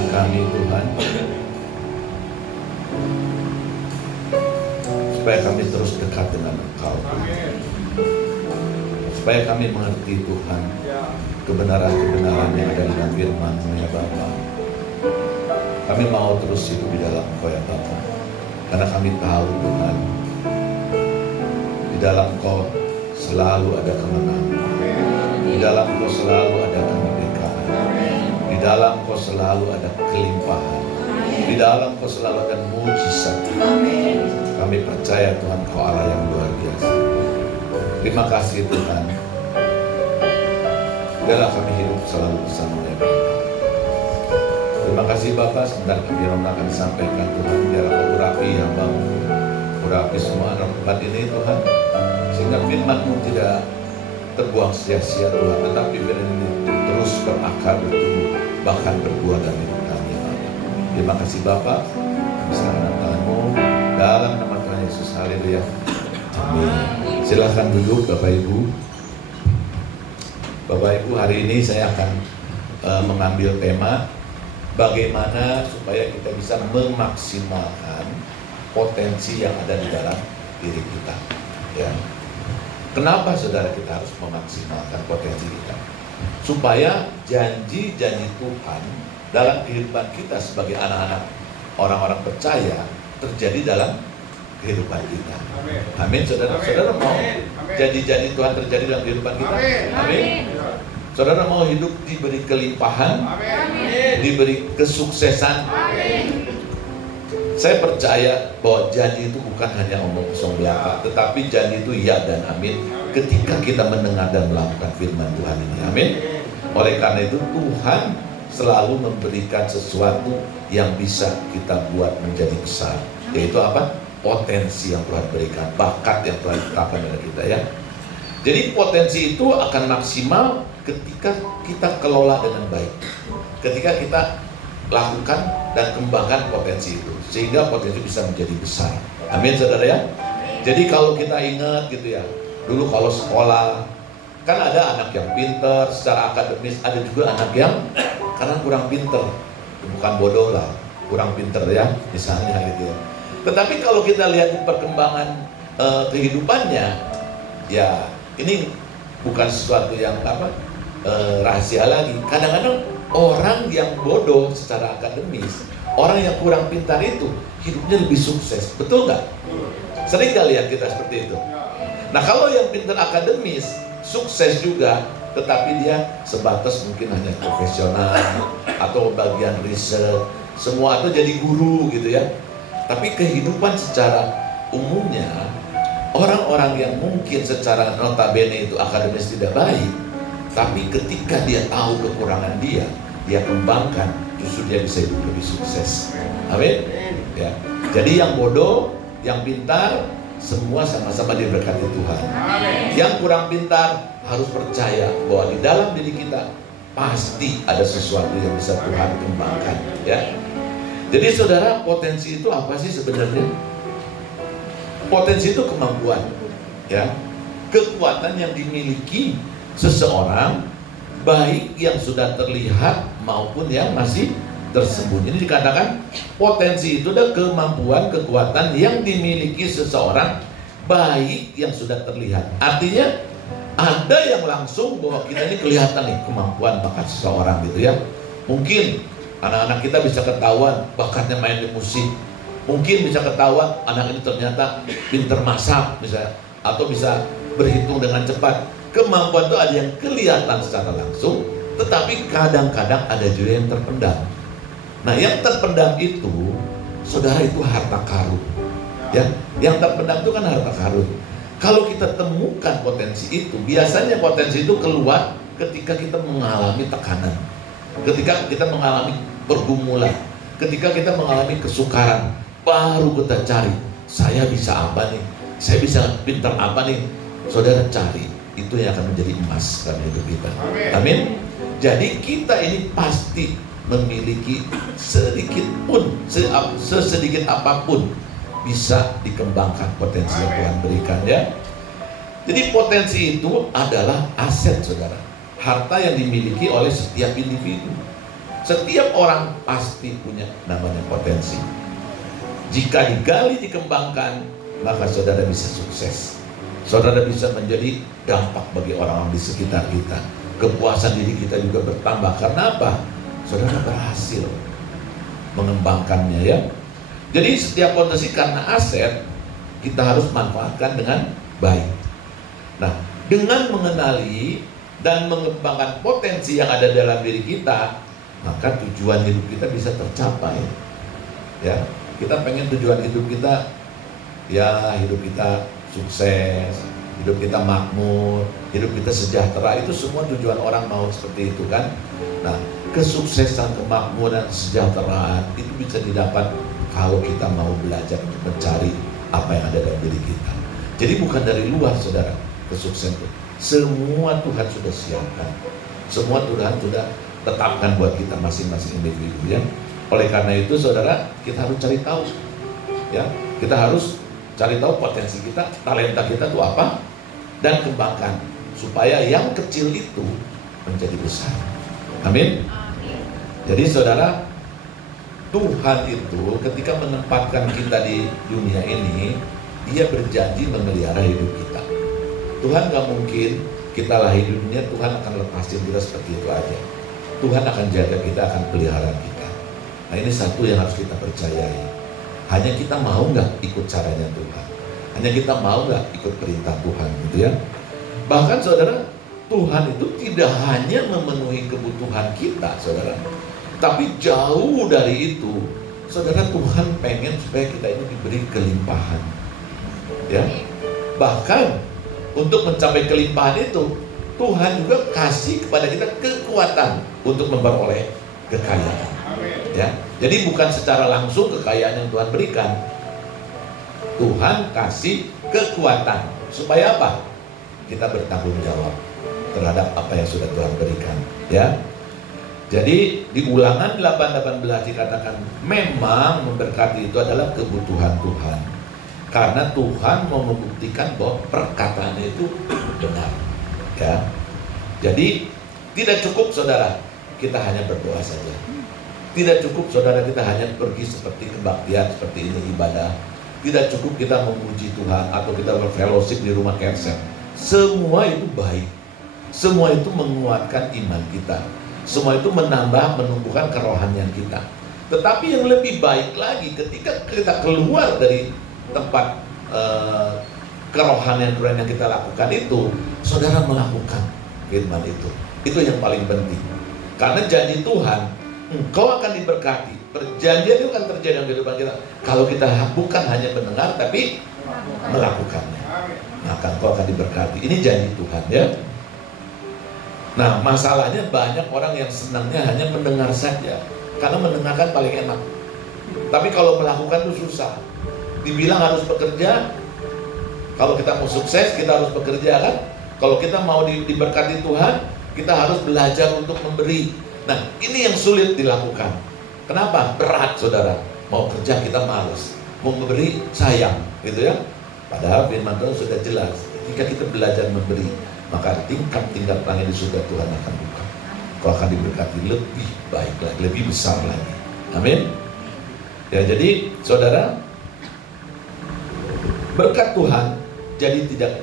Tuhan kami, Tuhan, supaya kami terus dekat dengan Engkau, supaya kami mengerti, Tuhan, kebenaran-kebenaran yang ada dalam firman-Mu, ya Bapa. Kami mau terus hidup di dalam Engkau, ya Bapa, karena kami tahu, Tuhan, di dalam Engkau selalu ada kemenangan, di dalam Engkau selalu ada kemerdekaan, di dalam Engkau selalu ada kelimpahan, di dalam Engkau selalu ada mujizat. Kami percaya, Tuhan, Engkau Allah yang luar biasa. Terima kasih, Tuhan. Biarlah kami hidup selalu bersama-Mu, terima kasih Bapak. Sebentar kami akan sampaikan, Tuhan. Biarlah Kau urapi hamba-Mu, urapi semua anak tempat ini, Tuhan, sehingga firman-Mu tidak terbuang sia-sia, Tuhan, tetapi firman ini terus berakar, bertumbuh, bahkan berbuah dalam hidup kami, Bapak. Terima kasih Bapak. Kami serahkan tangan-Mu dalam nama Tuhan Yesus. Haleluya. Amin. Silahkan duduk Bapak Ibu. Bapak Ibu, hari ini saya akan mengambil tema bagaimana supaya kita bisa memaksimalkan potensi yang ada di dalam diri kita. Ya. Kenapa saudara kita harus memaksimalkan potensi kita? Supaya janji-janji Tuhan dalam kehidupan kita sebagai anak-anak orang-orang percaya terjadi dalam kehidupan kita. Amin, saudara. Saudara mau janji-janji Tuhan terjadi dalam kehidupan kita? Amin. Saudara mau hidup diberi kelimpahan, diberi kesuksesan? Saya percaya bahwa janji itu bukan hanya omong kosong belaka, tetapi janji itu ya dan amin ketika kita mendengar dan melakukan firman Tuhan ini. Amin. Oleh karena itu Tuhan selalu memberikan sesuatu yang bisa kita buat menjadi besar. Yaitu apa? Potensi yang Tuhan berikan, bakat yang Tuhan letakkan pada kita, ya. Jadi potensi itu akan maksimal ketika kita kelola dengan baik, ketika kita lakukan dan kembangkan potensi itu, sehingga potensi bisa menjadi besar. Amin, saudara, ya. Jadi kalau kita ingat gitu ya, dulu kalau sekolah kan ada anak yang pinter secara akademis, ada juga anak yang karena kurang pinter, bukan bodoh lah, kurang pinter ya, misalnya gitu ya. Tetapi kalau kita lihat perkembangan kehidupannya, ya ini bukan sesuatu yang rahasia lagi. Kadang-kadang orang yang bodoh secara akademis, orang yang kurang pintar itu hidupnya lebih sukses, betul nggak? Sering nggak lihat kita seperti itu. Nah kalau yang pintar akademis sukses juga, tetapi dia sebatas mungkin hanya profesional atau bagian riset, semua itu jadi guru gitu ya. Tapi kehidupan secara umumnya, orang-orang yang mungkin secara notabene itu akademis tidak baik, tapi ketika dia tahu kekurangan dia kembangkan, justru dia bisa hidup lebih sukses. Amin. Ya. Jadi yang bodoh, yang pintar, semua sama-sama diberkati Tuhan. Amin. Yang kurang pintar harus percaya bahwa di dalam diri kita pasti ada sesuatu yang bisa Tuhan kembangkan. Ya. Jadi saudara, potensi itu apa sih sebenarnya? Potensi itu kemampuan, ya, kekuatan yang dimiliki seseorang, baik yang sudah terlihat maupun yang masih tersembunyi. Ini dikatakan potensi itu adalah kemampuan, kekuatan yang dimiliki seseorang, baik yang sudah terlihat. Artinya ada yang langsung bahwa kita ini kelihatan nih kemampuan bakat seseorang gitu ya. Mungkin anak-anak kita bisa ketahuan bakatnya main di musik. Mungkin bisa ketahuan anak ini ternyata pinter masak misalnya, atau bisa berhitung dengan cepat. Kemampuan itu ada yang kelihatan secara langsung, tetapi kadang-kadang ada juga yang terpendam. Nah yang terpendam itu, saudara, itu harta karun. Ya, yang terpendam itu kan harta karun. Kalau kita temukan potensi itu, biasanya potensi itu keluar ketika kita mengalami tekanan, ketika kita mengalami pergumulan, ketika kita mengalami kesukaran. Baru kita cari, saya bisa apa nih? Saya bisa pintar apa nih? Saudara cari, itu yang akan menjadi emas dalam hidup kita. Amin. Jadi kita ini pasti memiliki sedikit pun, sesedikit apapun bisa dikembangkan potensi yang Tuhan berikan, ya. Jadi potensi itu adalah aset, saudara, harta yang dimiliki oleh setiap individu. Setiap orang pasti punya namanya potensi. Jika digali, dikembangkan, maka saudara bisa sukses. Saudara bisa menjadi dampak bagi orang-orang di sekitar kita. Kepuasan diri kita juga bertambah. Karena apa? Saudara berhasil mengembangkannya, ya. Jadi setiap potensi karena aset, kita harus manfaatkan dengan baik. Nah, dengan mengenali dan mengembangkan potensi yang ada dalam diri kita, maka tujuan hidup kita bisa tercapai. Ya, kita pengen tujuan hidup kita, ya, hidup kita sukses, hidup kita makmur, hidup kita sejahtera. Itu semua tujuan orang mau seperti itu kan. Nah, kesuksesan, kemakmuran, kesejahteraan itu bisa didapat kalau kita mau belajar untuk mencari apa yang ada dalam diri kita. Jadi bukan dari luar, saudara, kesuksesan itu. Semua Tuhan sudah siapkan. Semua Tuhan sudah tetapkan buat kita masing-masing individu, ya. Oleh karena itu, saudara, kita harus cari tahu, ya. Kita harus cari tahu potensi kita, talenta kita itu apa, dan kembangkan supaya yang kecil itu menjadi besar. Amin. Jadi saudara, Tuhan itu ketika menempatkan kita di dunia ini, Dia berjanji memelihara hidup kita. Tuhan gak mungkin kita lahir di dunia, Tuhan akan lepasin kita seperti itu aja. Tuhan akan jaga kita, akan pelihara kita. Nah, ini satu yang harus kita percayai. Hanya kita mau nggak ikut caranya Tuhan. Hanya kita mau nggak ikut perintah Tuhan, gitu ya. Bahkan saudara, Tuhan itu tidak hanya memenuhi kebutuhan kita, saudara, tapi jauh dari itu, saudara, Tuhan pengen supaya kita ini diberi kelimpahan, ya. Bahkan untuk mencapai kelimpahan itu, Tuhan juga kasih kepada kita kekuatan untuk memperoleh kekayaan, ya. Jadi bukan secara langsung kekayaan yang Tuhan berikan. Tuhan kasih kekuatan supaya apa? Kita bertanggung jawab terhadap apa yang sudah Tuhan berikan, ya. Jadi di Ulangan 8:18 dikatakan memang memberkati itu adalah kebutuhan Tuhan, karena Tuhan mau membuktikan bahwa perkataannya itu benar, ya. Jadi tidak cukup saudara kita hanya berdoa saja. Tidak cukup saudara kita hanya pergi seperti kebaktian seperti ini ibadah. Tidak cukup kita memuji Tuhan atau kita berfellowship di rumah Kersen. Semua itu baik. Semua itu menguatkan iman kita. Semua itu menambah, menumbuhkan kerohanian kita. Tetapi yang lebih baik lagi ketika kita keluar dari tempat kerohanian yang kita lakukan itu, saudara melakukan firman itu. Itu yang paling penting. Karena janji Tuhan, engkau akan diberkati. Perjanjian itu akan terjadi dalam kehidupan kita kalau kita bukan hanya mendengar tapi melakukannya. Maka engkau akan diberkati. Ini janji Tuhan, ya. Nah, masalahnya banyak orang yang senangnya hanya mendengar saja, karena mendengarkan paling enak. Tapi kalau melakukan itu susah. Dibilang harus bekerja, kalau kita mau sukses kita harus bekerja, kan? Kalau kita mau diberkati Tuhan, kita harus belajar untuk memberi. Nah, ini yang sulit dilakukan. Kenapa? Berat, saudara. Mau kerja kita malas, mau memberi sayang, gitu ya. Padahal firman Tuhan sudah jelas. Ketika kita belajar memberi, maka tingkat-tingkat langit di surga Tuhan akan buka. Kau akan diberkati lebih baik lagi, lebih besar lagi. Amin. Ya, jadi saudara, berkat Tuhan jadi tidak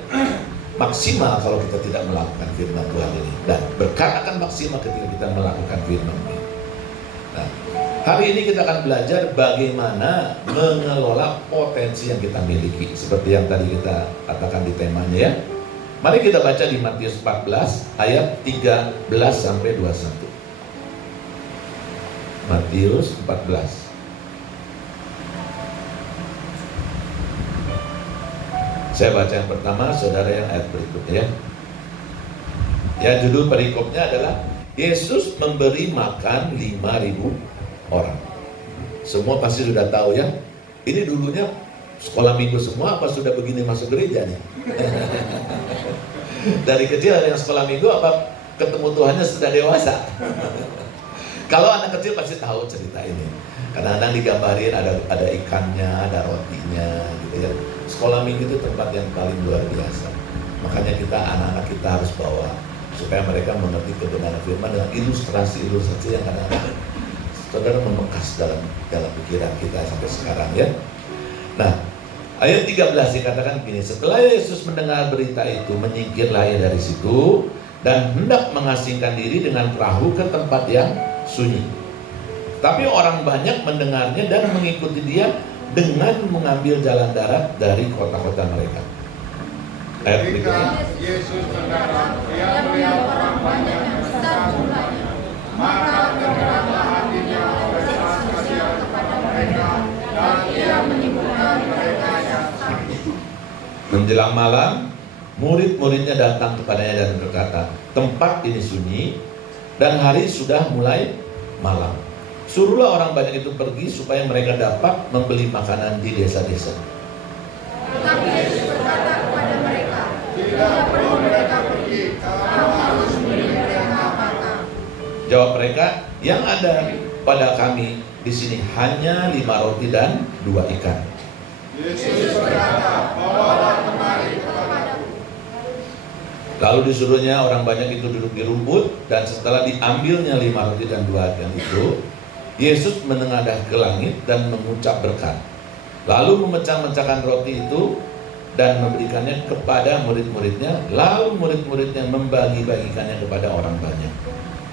maksimal kalau kita tidak melakukan firman Tuhan ini, dan berkat akan maksimal ketika kita melakukan firman ini. Nah, hari ini kita akan belajar bagaimana mengelola potensi yang kita miliki, seperti yang tadi kita katakan di temanya, ya. Mari kita baca di Matius 14 ayat 13 sampai 21. Matius 14. Saya baca yang pertama, saudara yang ayat berikutnya, ya. Ya, judul perikopnya adalah Yesus memberi makan 5.000 orang. Semua pasti sudah tahu, ya. Ini dulunya sekolah minggu semua apa sudah begini masuk gereja nih? Dari kecil ada yang sekolah minggu apa ketemu Tuhannya sudah dewasa? Kalau anak kecil pasti tahu cerita ini. Kadang-kadang digambarin ada ikannya, ada rotinya, gitu ya. Sekolah minggu itu tempat yang paling luar biasa. Makanya kita, anak-anak kita harus bawa supaya mereka mengerti kebenaran firman dengan ilustrasi-ilustrasi yang kadang-kadang saudara membekas dalam pikiran kita sampai sekarang ya. Nah, ayat 13 dikatakan gini, setelah Yesus mendengar berita itu, menyingkirlah ia dari situ dan hendak mengasingkan diri dengan perahu ke tempat yang sunyi. Tapi orang banyak mendengarnya dan mengikuti dia dengan mengambil jalan darat dari kota-kota mereka. Ayat berikutnya. Yesus mendarat, ia melihat orang banyak yang besar jumlahnya, maka tergeraklah hatinya oleh belas kasihan kepada mereka, dan ia menyembuhkan mereka yang sakit. Menjelang malam, murid-muridnya datang kepadanya dan berkata, tempat ini sunyi dan hari sudah mulai malam. Suruhlah orang banyak itu pergi supaya mereka dapat membeli makanan di desa-desa. Tetapi Yesus berkata kepada mereka, tidak perlu mereka pergi, kamu harus memberi mereka makan. Jawab mereka, yang ada pada kami di sini hanya 5 roti dan 2 ikan. Yesus berkata, bawalah kemari kepadaku. Lalu disuruhnya orang banyak itu duduk di rumput, dan setelah diambilnya 5 roti dan 2 ikan itu, Yesus menengadah ke langit dan mengucap berkat. Lalu memecah-mecahkan roti itu dan memberikannya kepada murid-muridnya. Lalu murid-muridnya membagi-bagikannya kepada orang banyak.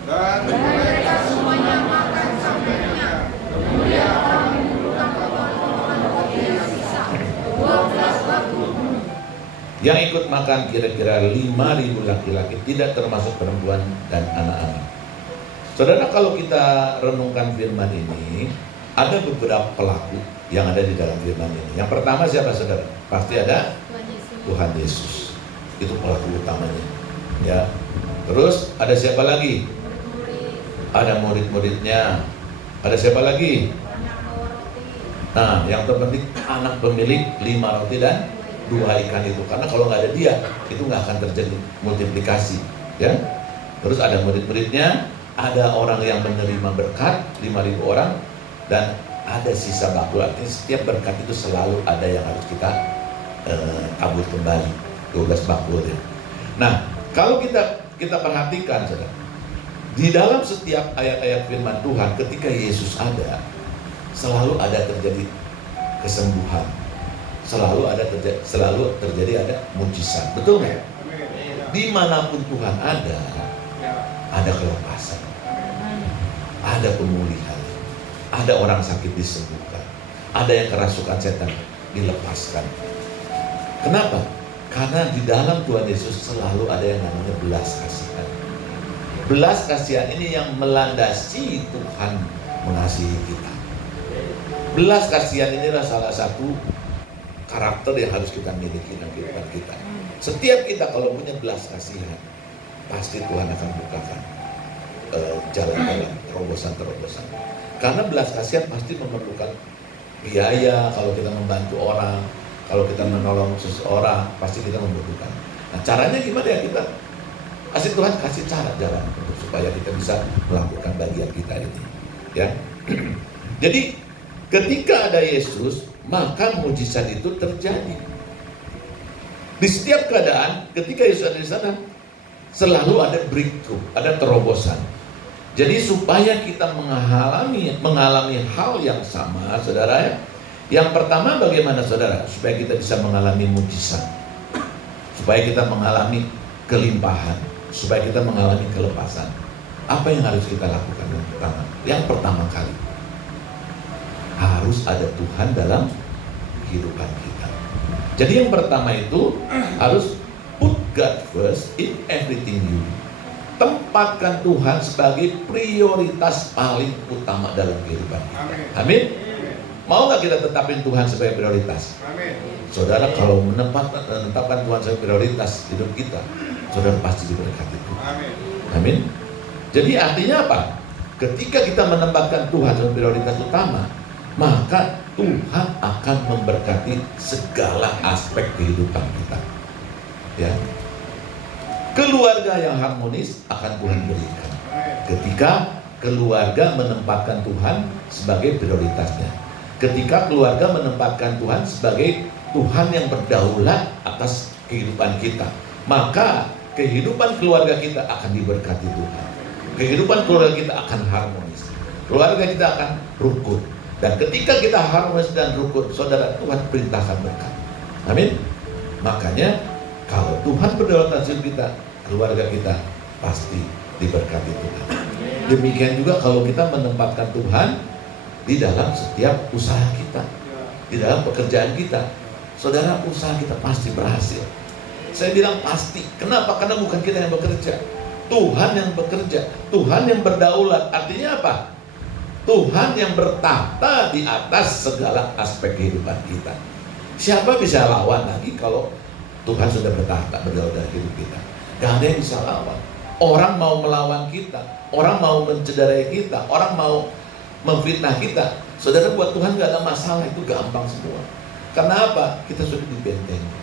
Dan mereka semuanya makan sampai kenyang. Kemudian orang mengumpulkan potongan roti yang sisa, 12 batu. Yang ikut makan kira-kira 5.000 laki-laki, tidak termasuk perempuan dan anak-anak. Saudara, kalau kita renungkan firman ini, ada beberapa pelaku yang ada di dalam firman ini. Yang pertama siapa, saudara? Pasti ada Tuhan Yesus. Itu pelaku utamanya. Ya. Terus ada siapa lagi? Ada murid-muridnya. Ada siapa lagi? Nah, yang terpenting anak pemilik 5 roti dan 2 ikan itu. Karena kalau nggak ada dia, itu nggak akan terjadi multiplikasi. Ya. Terus ada murid-muridnya. Ada orang yang menerima berkat 5.000 orang, dan ada sisa bakul. Artinya setiap berkat itu selalu ada yang harus kita tabur kembali, 12 bakul ya. Nah, kalau kita perhatikan, saudara, di dalam setiap ayat-ayat firman Tuhan, ketika Yesus ada, selalu ada terjadi kesembuhan, selalu terjadi ada mujizat. Betul nggak? Dimanapun Tuhan ada kelepasan, ada pemulihan, ada orang sakit disembuhkan, ada yang kerasukan setan dilepaskan. Kenapa? Karena di dalam Tuhan Yesus selalu ada yang namanya belas kasihan. Belas kasihan ini yang melandasi Tuhan mengasihi kita. Belas kasihan inilah salah satu karakter yang harus kita miliki dalam kehidupan kita. Setiap kita kalau punya belas kasihan, pasti Tuhan akan bukakan jalan-jalan, terobosan-terobosan. Karena belas kasihan pasti memerlukan biaya. Kalau kita membantu orang, kalau kita menolong seseorang, pasti kita membutuhkan. Nah, caranya gimana ya? Kita Tuhan kasih cara jalan untuk supaya kita bisa melakukan bagian kita ini. Ya. Jadi ketika ada Yesus, maka mujizat itu terjadi. Di setiap keadaan, ketika Yesus ada di sana, selalu ada breakthrough, ada terobosan. Jadi supaya kita mengalami hal yang sama, saudara ya. Yang pertama bagaimana, saudara? Supaya kita bisa mengalami mujizat, supaya kita mengalami kelimpahan, supaya kita mengalami kelepasan. Apa yang harus kita lakukan yang pertama? Yang pertama kali, harus ada Tuhan dalam kehidupan kita. Jadi yang pertama itu harus put God first in everything you do. Tempatkan Tuhan sebagai prioritas paling utama dalam kehidupan kita. Amin. Mau nggak kita tetapin Tuhan sebagai prioritas? Amin. Saudara, kalau menetapkan Tuhan sebagai prioritas hidup kita, saudara pasti diberkati Tuhan. Amin. Amin. Jadi artinya apa? Ketika kita menempatkan Tuhan sebagai prioritas utama, maka Tuhan akan memberkati segala aspek kehidupan kita. Ya. Keluarga yang harmonis akan Tuhan berikan ketika keluarga menempatkan Tuhan sebagai prioritasnya. Ketika keluarga menempatkan Tuhan sebagai Tuhan yang berdaulat atas kehidupan kita, maka kehidupan keluarga kita akan diberkati Tuhan. Kehidupan keluarga kita akan harmonis. Keluarga kita akan rukun. Dan ketika kita harmonis dan rukun, saudara, Tuhan perintahkan berkat. Amin. Makanya kalau Tuhan berdalam hasil kita, keluarga kita pasti diberkati Tuhan. Demikian juga kalau kita menempatkan Tuhan di dalam setiap usaha kita, di dalam pekerjaan kita, saudara, usaha kita pasti berhasil. Saya bilang pasti. Kenapa? Karena bukan kita yang bekerja, Tuhan yang bekerja, Tuhan yang berdaulat. Artinya apa? Tuhan yang bertahta di atas segala aspek kehidupan kita. Siapa bisa lawan lagi kalau Tuhan sudah bertahta berdaulat dalam hidup kita? Gak ada yang bisa lawan. Orang mau melawan kita, orang mau mencederai kita, orang mau memfitnah kita, saudara, buat Tuhan gak ada masalah, itu gampang semua. Karena apa? Kita sudah dibentengi,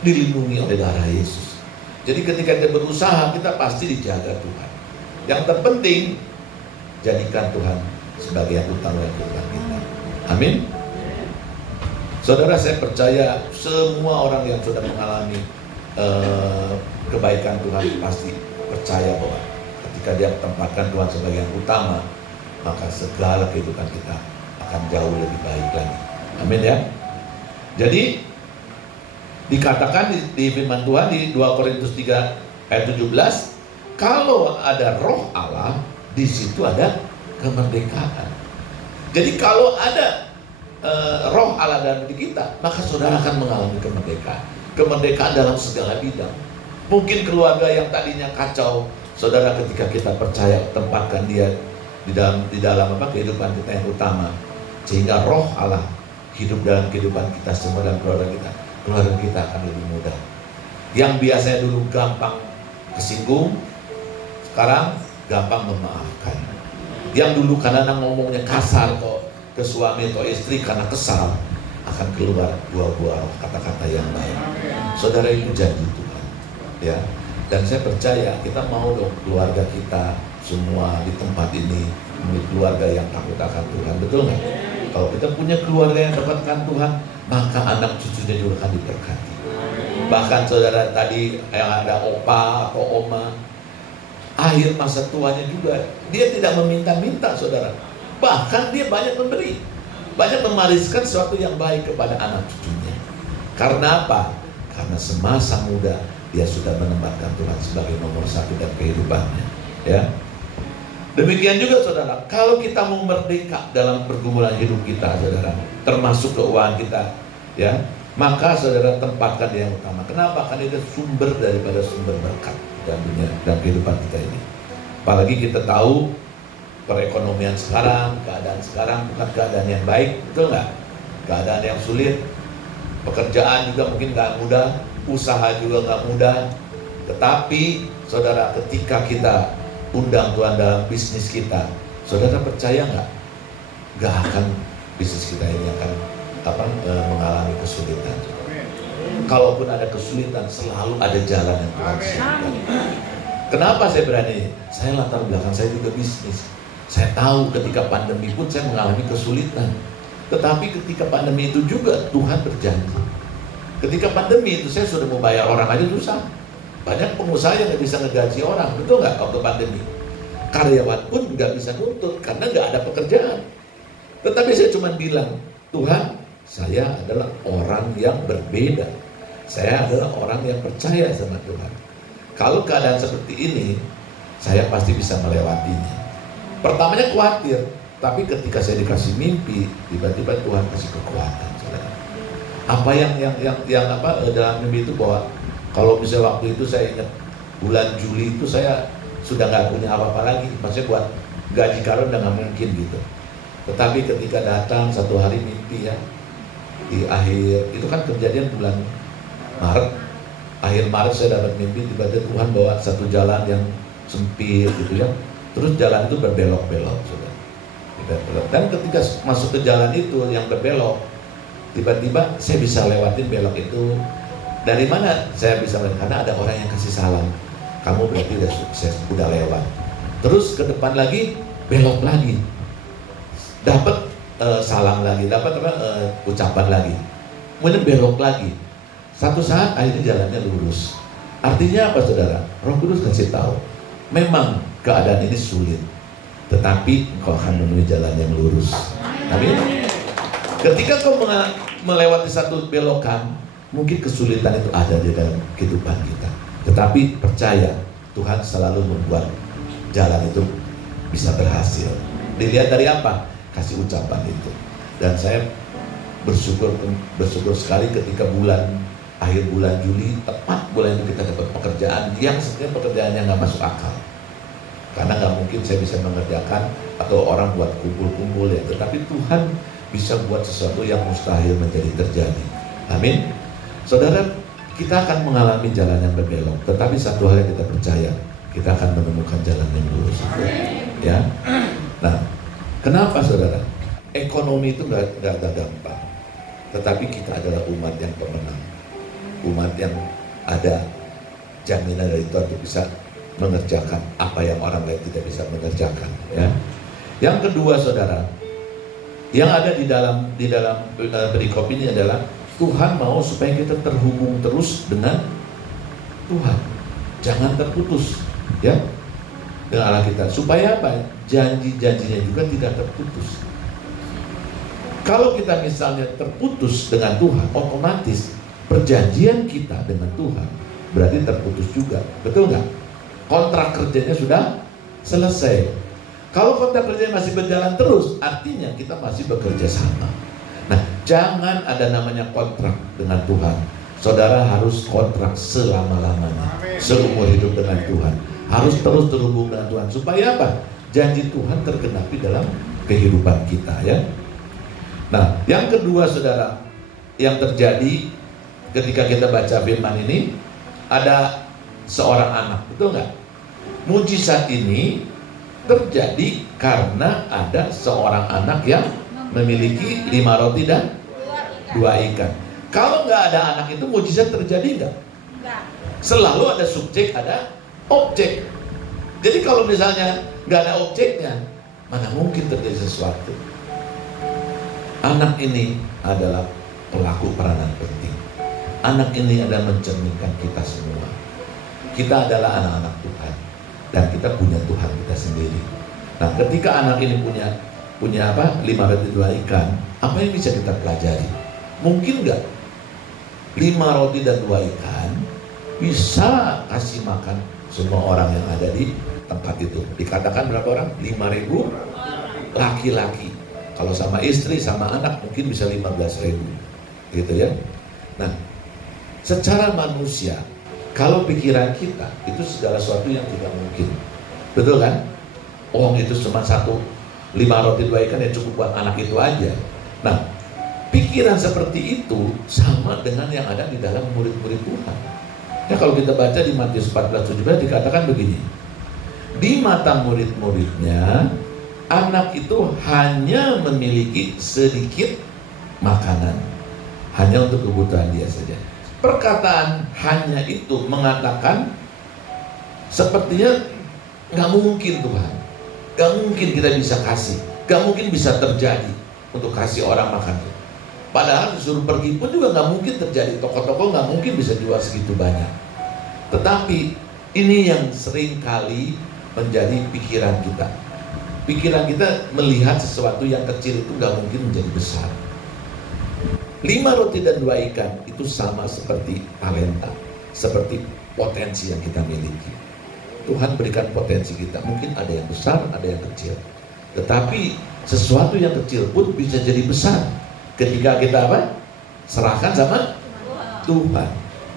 dilindungi oleh darah Yesus. Jadi ketika kita berusaha, kita pasti dijaga Tuhan. Yang terpenting, jadikan Tuhan sebagai yang utama dalam kehidupan kita. Amin. Saudara, saya percaya semua orang yang sudah mengalami kebaikan Tuhan pasti percaya bahwa ketika dia tempatkan Tuhan sebagai yang utama, maka segala kehidupan kita akan jauh lebih baik lagi. Amin ya. Jadi dikatakan di firman Tuhan di 2 Korintus 3 ayat 17, kalau ada roh Allah, di situ ada kemerdekaan. Jadi kalau ada roh Allah dalam diri kita, maka saudara akan mengalami kemerdekaan. Kemerdekaan dalam segala bidang. Mungkin keluarga yang tadinya kacau, saudara, ketika kita percaya tempatkan dia di dalam kehidupan kita yang utama, sehingga roh Allah hidup dalam kehidupan kita semua dan keluarga kita akan lebih mudah. Yang biasanya dulu gampang kesinggung, sekarang gampang memaafkan. Yang dulu kadang ngomongnya kasar kok ke suami atau istri karena kesal, akan keluar buah-buah roh, kata-kata yang baik. Saudara, itu janji Tuhan, ya. Dan saya percaya kita mau dong keluarga kita semua di tempat ini menjadi keluarga yang takut akan Tuhan, betul nggak? Kalau kita punya keluarga yang takut akan Tuhan, maka anak cucunya juga akan diberkati. Bahkan saudara, tadi yang ada opa atau oma, akhir masa tuanya juga dia tidak meminta-minta, saudara. Bahkan dia banyak memberi, banyak mewariskan sesuatu yang baik kepada anak cucunya. Karena apa? Karena semasa muda dia sudah menempatkan Tuhan sebagai nomor satu dalam kehidupannya, ya. Demikian juga saudara, kalau kita mau merdeka dalam pergumulan hidup kita, saudara, termasuk keuangan kita, ya, maka saudara tempatkan dia yang utama. Kenapa? Karena itu sumber daripada sumber berkat dalam dunia, dalam kehidupan kita ini. Apalagi kita tahu perekonomian sekarang, keadaan sekarang bukan keadaan yang baik, betul nggak? Keadaan yang sulit, pekerjaan juga mungkin nggak mudah, usaha juga nggak mudah. Tetapi saudara, ketika kita undang Tuhan dalam bisnis kita, saudara percaya nggak? Nggak akan bisnis kita ini akan mengalami kesulitan. Kalaupun ada kesulitan, selalu ada jalan yang Tuhan siapkan. Kenapa saya berani? Saya latar belakang saya juga bisnis. Saya tahu ketika pandemi pun saya mengalami kesulitan. Tetapi ketika pandemi itu juga Tuhan berjanji. Ketika pandemi itu saya sudah mau bayar orang aja susah. Banyak pengusaha yang nggak bisa ngegaji orang, betul nggak waktu pandemi? Karyawan pun nggak bisa nuntut karena nggak ada pekerjaan. Tetapi saya cuma bilang, Tuhan, saya adalah orang yang berbeda. Saya adalah orang yang percaya sama Tuhan. Kalau keadaan seperti ini, saya pasti bisa melewatinya. Pertamanya khawatir, tapi ketika saya dikasih mimpi, tiba-tiba Tuhan kasih kekuatan, saudara. Apa yang dalam mimpi itu bahwa kalau misalnya waktu itu saya ingat bulan Juli itu saya sudah nggak punya apa-apa lagi, maksudnya buat gaji karun udah nggak mungkin gitu. Tetapi ketika datang satu hari mimpi, ya, di akhir itu kan kejadian bulan Maret, akhir Maret saya dapat mimpi, tiba-tiba Tuhan bawa satu jalan yang sempit gitu ya, terus jalan itu berbelok-belok, sudah. Dan ketika masuk ke jalan itu yang berbelok, tiba-tiba saya bisa lewatin belok itu. Dari mana saya bisa melihat? Karena ada orang yang kasih salam. Kamu berarti udah sukses, udah lewat. Terus ke depan lagi, belok lagi. Dapat salam lagi, dapat ucapan lagi. Kemudian belok lagi. Satu saat akhirnya jalannya lurus. Artinya apa saudara? Roh Kudus kasih tahu, memang keadaan ini sulit, tetapi engkau akan menemui jalan yang lurus. Amin. Ketika kau melewati satu belokan, mungkin kesulitan itu ada di dalam kehidupan kita, tetapi percaya Tuhan selalu membuat jalan itu bisa berhasil. Dilihat dari apa? Kasih ucapan itu. Dan saya bersyukur sekali ketika akhir bulan Juli, tepat bulan itu kita dapat pekerjaan yang sebenarnya pekerjaannya nggak masuk akal, karena nggak mungkin saya bisa mengerjakan atau orang buat kumpul-kumpul ya, tetapi Tuhan bisa buat sesuatu yang mustahil menjadi terjadi. Amin. Saudara, kita akan mengalami jalan yang berbelok, tetapi satu hal yang kita percaya, kita akan menemukan jalan yang lurus. Ya. Nah, kenapa saudara? Ekonomi itu nggak ada gampang, tetapi kita adalah umat yang pemenang, umat yang ada jaminan dari Tuhan untuk bisa mengerjakan apa yang orang lain tidak bisa mengerjakan. Ya. Yang kedua saudara, yang ada di dalam perikop ini adalah Tuhan mau supaya kita terhubung terus dengan Tuhan, jangan terputus, ya, dengan Allah kita. Supaya apa? Janji-janjinya juga tidak terputus. Kalau kita misalnya terputus dengan Tuhan, otomatis perjanjian kita dengan Tuhan berarti terputus juga, betul nggak? Kontrak kerjanya sudah selesai. Kalau kontrak kerjanya masih berjalan terus, artinya kita masih bekerja sama. Nah, jangan ada namanya kontrak dengan Tuhan. Saudara harus kontrak selama-lamanya, seumur hidup dengan Tuhan. Harus terus terhubung dengan Tuhan. Supaya apa? Janji Tuhan tergenapi dalam kehidupan kita, ya. Nah, yang kedua saudara, yang terjadi ketika kita baca firman ini, ada seorang anak, betul nggak? Mujizat ini terjadi karena ada seorang anak yang memiliki 5 roti dan 2 ikan. Kalau nggak ada anak itu, mujizat terjadi nggak? Selalu ada subjek, ada objek. Jadi kalau misalnya nggak ada objeknya, mana mungkin terjadi sesuatu. Anak ini adalah pelaku peranan penting. Anak ini adalah mencerminkan kita semua. Kita adalah anak-anak Tuhan, dan kita punya Tuhan kita sendiri. Nah, ketika anak ini punya apa? 5 roti 2 ikan. Apa yang bisa kita pelajari? Mungkin nggak 5 roti dan 2 ikan bisa kasih makan semua orang yang ada di tempat itu? Dikatakan berapa orang? 5.000 laki-laki. Kalau sama istri, sama anak mungkin bisa 15.000, gitu ya. Nah, secara manusia, kalau pikiran kita itu segala sesuatu yang tidak mungkin, betul kan? Oh, itu cuma 5 roti 2 ikan yang cukup buat anak itu aja. Nah, pikiran seperti itu sama dengan yang ada di dalam murid-murid Tuhan. Ya, kalau kita baca di Matius 14:17 dikatakan begini, di mata murid-muridnya, anak itu hanya memiliki sedikit makanan, hanya untuk kebutuhan dia saja. Perkataan hanya itu mengatakan sepertinya nggak mungkin Tuhan, nggak mungkin kita bisa kasih, nggak mungkin bisa terjadi untuk kasih orang makan. Padahal disuruh pergi pun juga nggak mungkin terjadi, toko-toko nggak mungkin bisa jual segitu banyak. Tetapi ini yang sering kali menjadi pikiran kita. Pikiran kita melihat sesuatu yang kecil itu nggak mungkin menjadi besar. 5 roti dan 2 ikan itu sama seperti talenta, seperti potensi yang kita miliki. Tuhan berikan potensi kita, mungkin ada yang besar, ada yang kecil. Tetapi sesuatu yang kecil pun bisa jadi besar ketika kita apa? Serahkan sama Tuhan.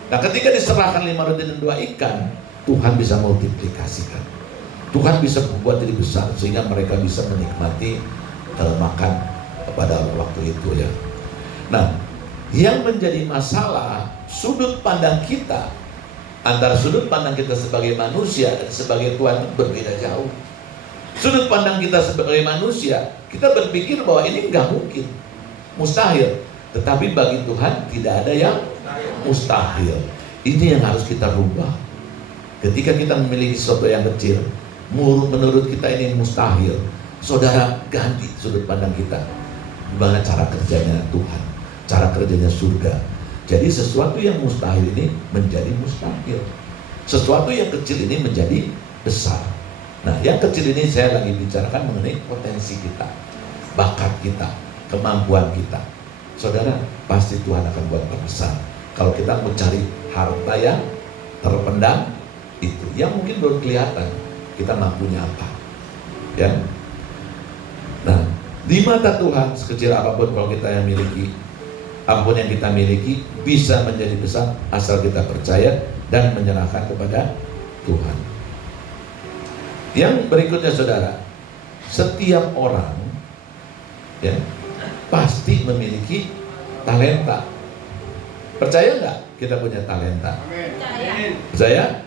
Nah, ketika diserahkan 5 roti dan 2 ikan, Tuhan bisa multiplikasikan. Tuhan bisa membuat jadi besar sehingga mereka bisa menikmati makan pada waktu itu, ya. Nah, yang menjadi masalah sudut pandang kita, antara sudut pandang kita sebagai manusia dan sebagai Tuhan itu berbeda jauh. Sudut pandang kita sebagai manusia, kita berpikir bahwa ini nggak mungkin, mustahil. Tetapi bagi Tuhan tidak ada yang mustahil. Ini yang harus kita rubah. Ketika kita memiliki sesuatu yang kecil, menurut kita ini mustahil, saudara ganti sudut pandang kita. Gimana cara kerjanya Tuhan, cara kerjanya surga. Jadi sesuatu yang mustahil ini menjadi mustahil. Sesuatu yang kecil ini menjadi besar. Nah, yang kecil ini saya lagi bicarakan mengenai potensi kita, bakat kita, kemampuan kita. Saudara, pasti Tuhan akan buat terbesar. Kalau kita mau cari harta yang terpendam itu, yang mungkin belum kelihatan kita mampunya apa, ya. Nah, di mata Tuhan sekecil apapun kalau kita yang miliki, apapun yang kita miliki bisa menjadi besar asal kita percaya dan menyerahkan kepada Tuhan. Yang berikutnya saudara, setiap orang ya pasti memiliki talenta. Percaya nggak kita punya talenta? Percaya?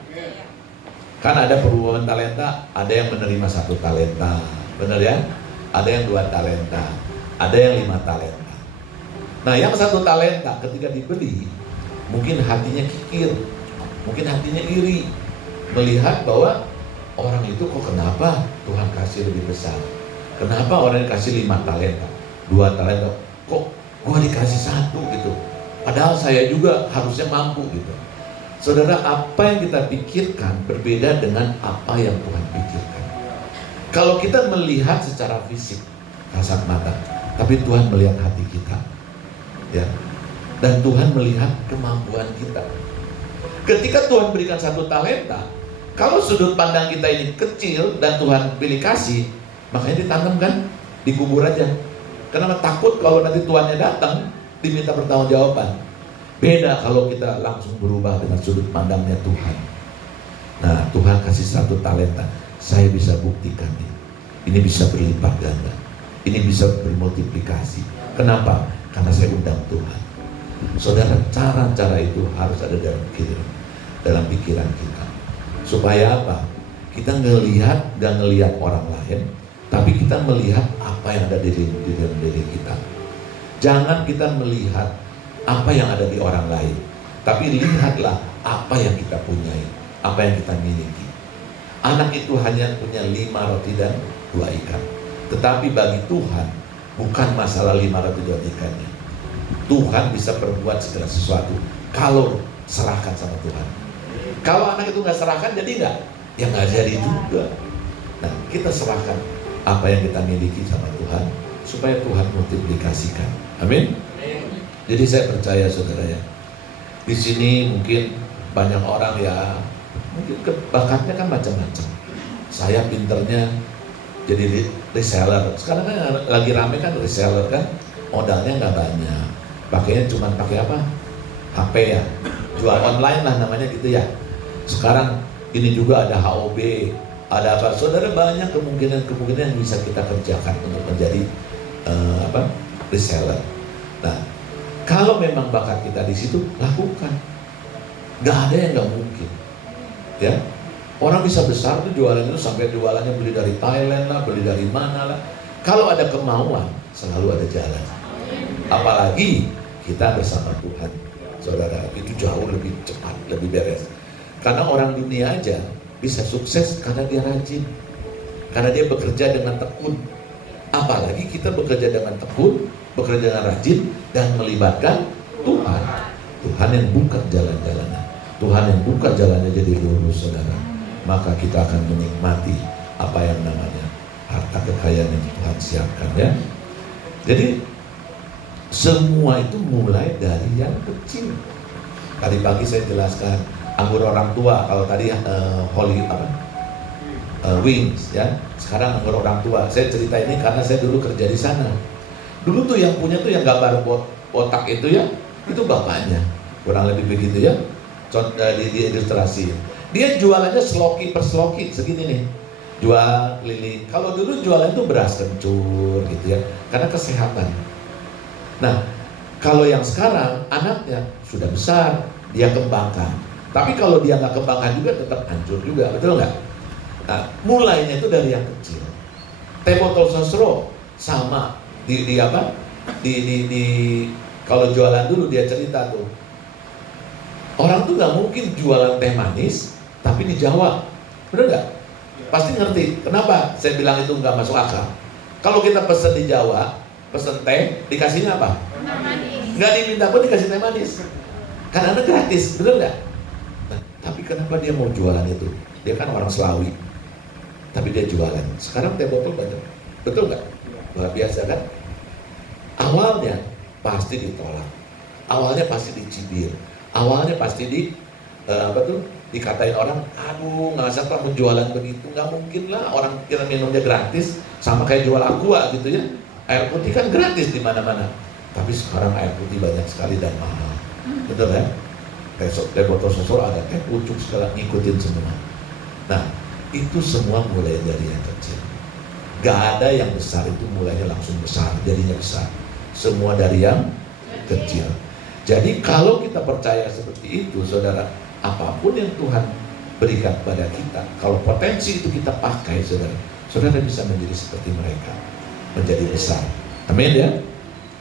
Kan ada perubahan talenta, ada yang menerima 1 talenta, benar ya? Ada yang 2 talenta, ada yang 5 talenta. Nah, yang 1 talenta ketika diberi, mungkin hatinya kikir, mungkin hatinya iri, melihat bahwa orang itu kok kenapa Tuhan kasih lebih besar? Kenapa orang yang kasih 5 talenta, 2 talenta, kok gua dikasih 1 gitu? Padahal saya juga harusnya mampu gitu. Saudara, apa yang kita pikirkan berbeda dengan apa yang Tuhan pikirkan. Kalau kita melihat secara fisik, kasat mata, tapi Tuhan melihat hati kita, ya. Dan Tuhan melihat kemampuan kita. Ketika Tuhan berikan 1 talenta, kalau sudut pandang kita ini kecil dan Tuhan pilih kasih, makanya ditanam kan, dikubur aja. Kenapa? Takut kalau nanti Tuhannya datang, diminta pertanggungjawaban. Beda kalau kita langsung berubah dengan sudut pandangnya Tuhan. Nah, Tuhan kasih 1 talenta, saya bisa buktikan ini bisa berlipat ganda, ini bisa bermultiplikasi. Kenapa? Karena saya undang Tuhan. Saudara, cara-cara itu harus ada dalam pikiran kita. Supaya apa? Kita ngelihat dan ngelihat orang lain, tapi kita melihat apa yang ada di dalam diri kita. Jangan kita melihat apa yang ada di orang lain, tapi lihatlah apa yang kita punyai, apa yang kita miliki. Anak itu hanya punya 5 roti dan 2 ikan. Tetapi bagi Tuhan bukan masalah 5 roti 2 ikannya. Tuhan bisa berbuat segala sesuatu kalau serahkan sama Tuhan. Kalau anak itu nggak serahkan, jadi nggak? Ya nggak jadi juga. Nah, kita serahkan apa yang kita miliki sama Tuhan supaya Tuhan multiplikasikan. Amin. Jadi saya percaya saudara ya, di sini mungkin banyak orang ya, mungkin bakatnya kan macam-macam. Saya pinternya jadi reseller. Sekarang kan lagi rame kan reseller kan, modalnya nggak banyak, pakainya cuma pakai apa? HP ya, jual online lah namanya gitu ya. Sekarang ini juga ada HOB, ada apa? Saudara, banyak kemungkinan yang bisa kita kerjakan untuk menjadi reseller. Nah, kalau memang bakat kita di situ, lakukan. Gak ada yang gak mungkin. Ya, orang bisa besar tuh jualan itu sampai jualannya beli dari Thailand lah, beli dari mana lah. Kalau ada kemauan, selalu ada jalan. Apalagi kita bersama Tuhan, saudara, itu jauh lebih cepat, lebih beres. Karena orang dunia aja bisa sukses karena dia rajin, karena dia bekerja dengan tekun. Apalagi kita bekerja dengan tekun, bekerja dengan rajin, dan melibatkan Tuhan. Tuhan yang buka jalan-jalannya, Tuhan yang buka jalannya jadi lurus, saudara. Maka kita akan menikmati apa yang namanya harta kekayaan yang Tuhan siapkan, ya. Jadi semua itu mulai dari yang kecil. Tadi pagi saya jelaskan anggur orang tua. Kalau tadi Wings, ya. Sekarang anggur orang tua. Saya cerita ini karena saya dulu kerja di sana. Dulu tuh yang punya tuh yang gambar botak itu ya, itu bapaknya, kurang lebih begitu ya. Di ilustrasi. Dia jualannya sloki per sloki segini nih, jual keliling. Kalau dulu jualan itu beras kencur gitu ya, karena kesehatan. Nah, kalau yang sekarang anaknya sudah besar, dia kembangkan. Tapi kalau dia nggak kembangkan juga tetap hancur juga, betul nggak? Nah, mulainya itu dari yang kecil. Teh botol sosro sama. Kalau jualan dulu dia cerita tuh, orang tuh nggak mungkin jualan teh manis tapi di Jawa, bener nggak? Pasti ngerti kenapa saya bilang itu nggak masuk akal. Kalau kita pesen di Jawa, pesen teh, dikasihnya apa? Nggak diminta pun dikasih teh manis, karena gratis, bener nggak? Nah, tapi Tapi kenapa dia mau jualan itu? Dia kan orang Selawi, tapi dia jualan. Sekarang teh botol banyak, betul nggak? Luar biasa kan? Awalnya pasti ditolak, awalnya pasti dicibir, awalnya pasti dikatain orang, aduh nggak usah pak menjualan begitu, nggak mungkin lah, orang kira minumnya gratis, sama kayak jual aqua gitu ya. Air putih kan gratis di mana-mana, tapi sekarang air putih banyak sekali dan mahal, betul kan? Teh botol sosol ada, teh pucuk segala ngikutin semua. Nah itu semua mulai dari yang kecil. Gak ada yang besar itu mulainya langsung besar, jadinya besar. Semua dari yang kecil. Jadi kalau kita percaya seperti itu, saudara, apapun yang Tuhan berikan pada kita, kalau potensi itu kita pakai, saudara bisa menjadi seperti mereka, menjadi besar. Amin ya.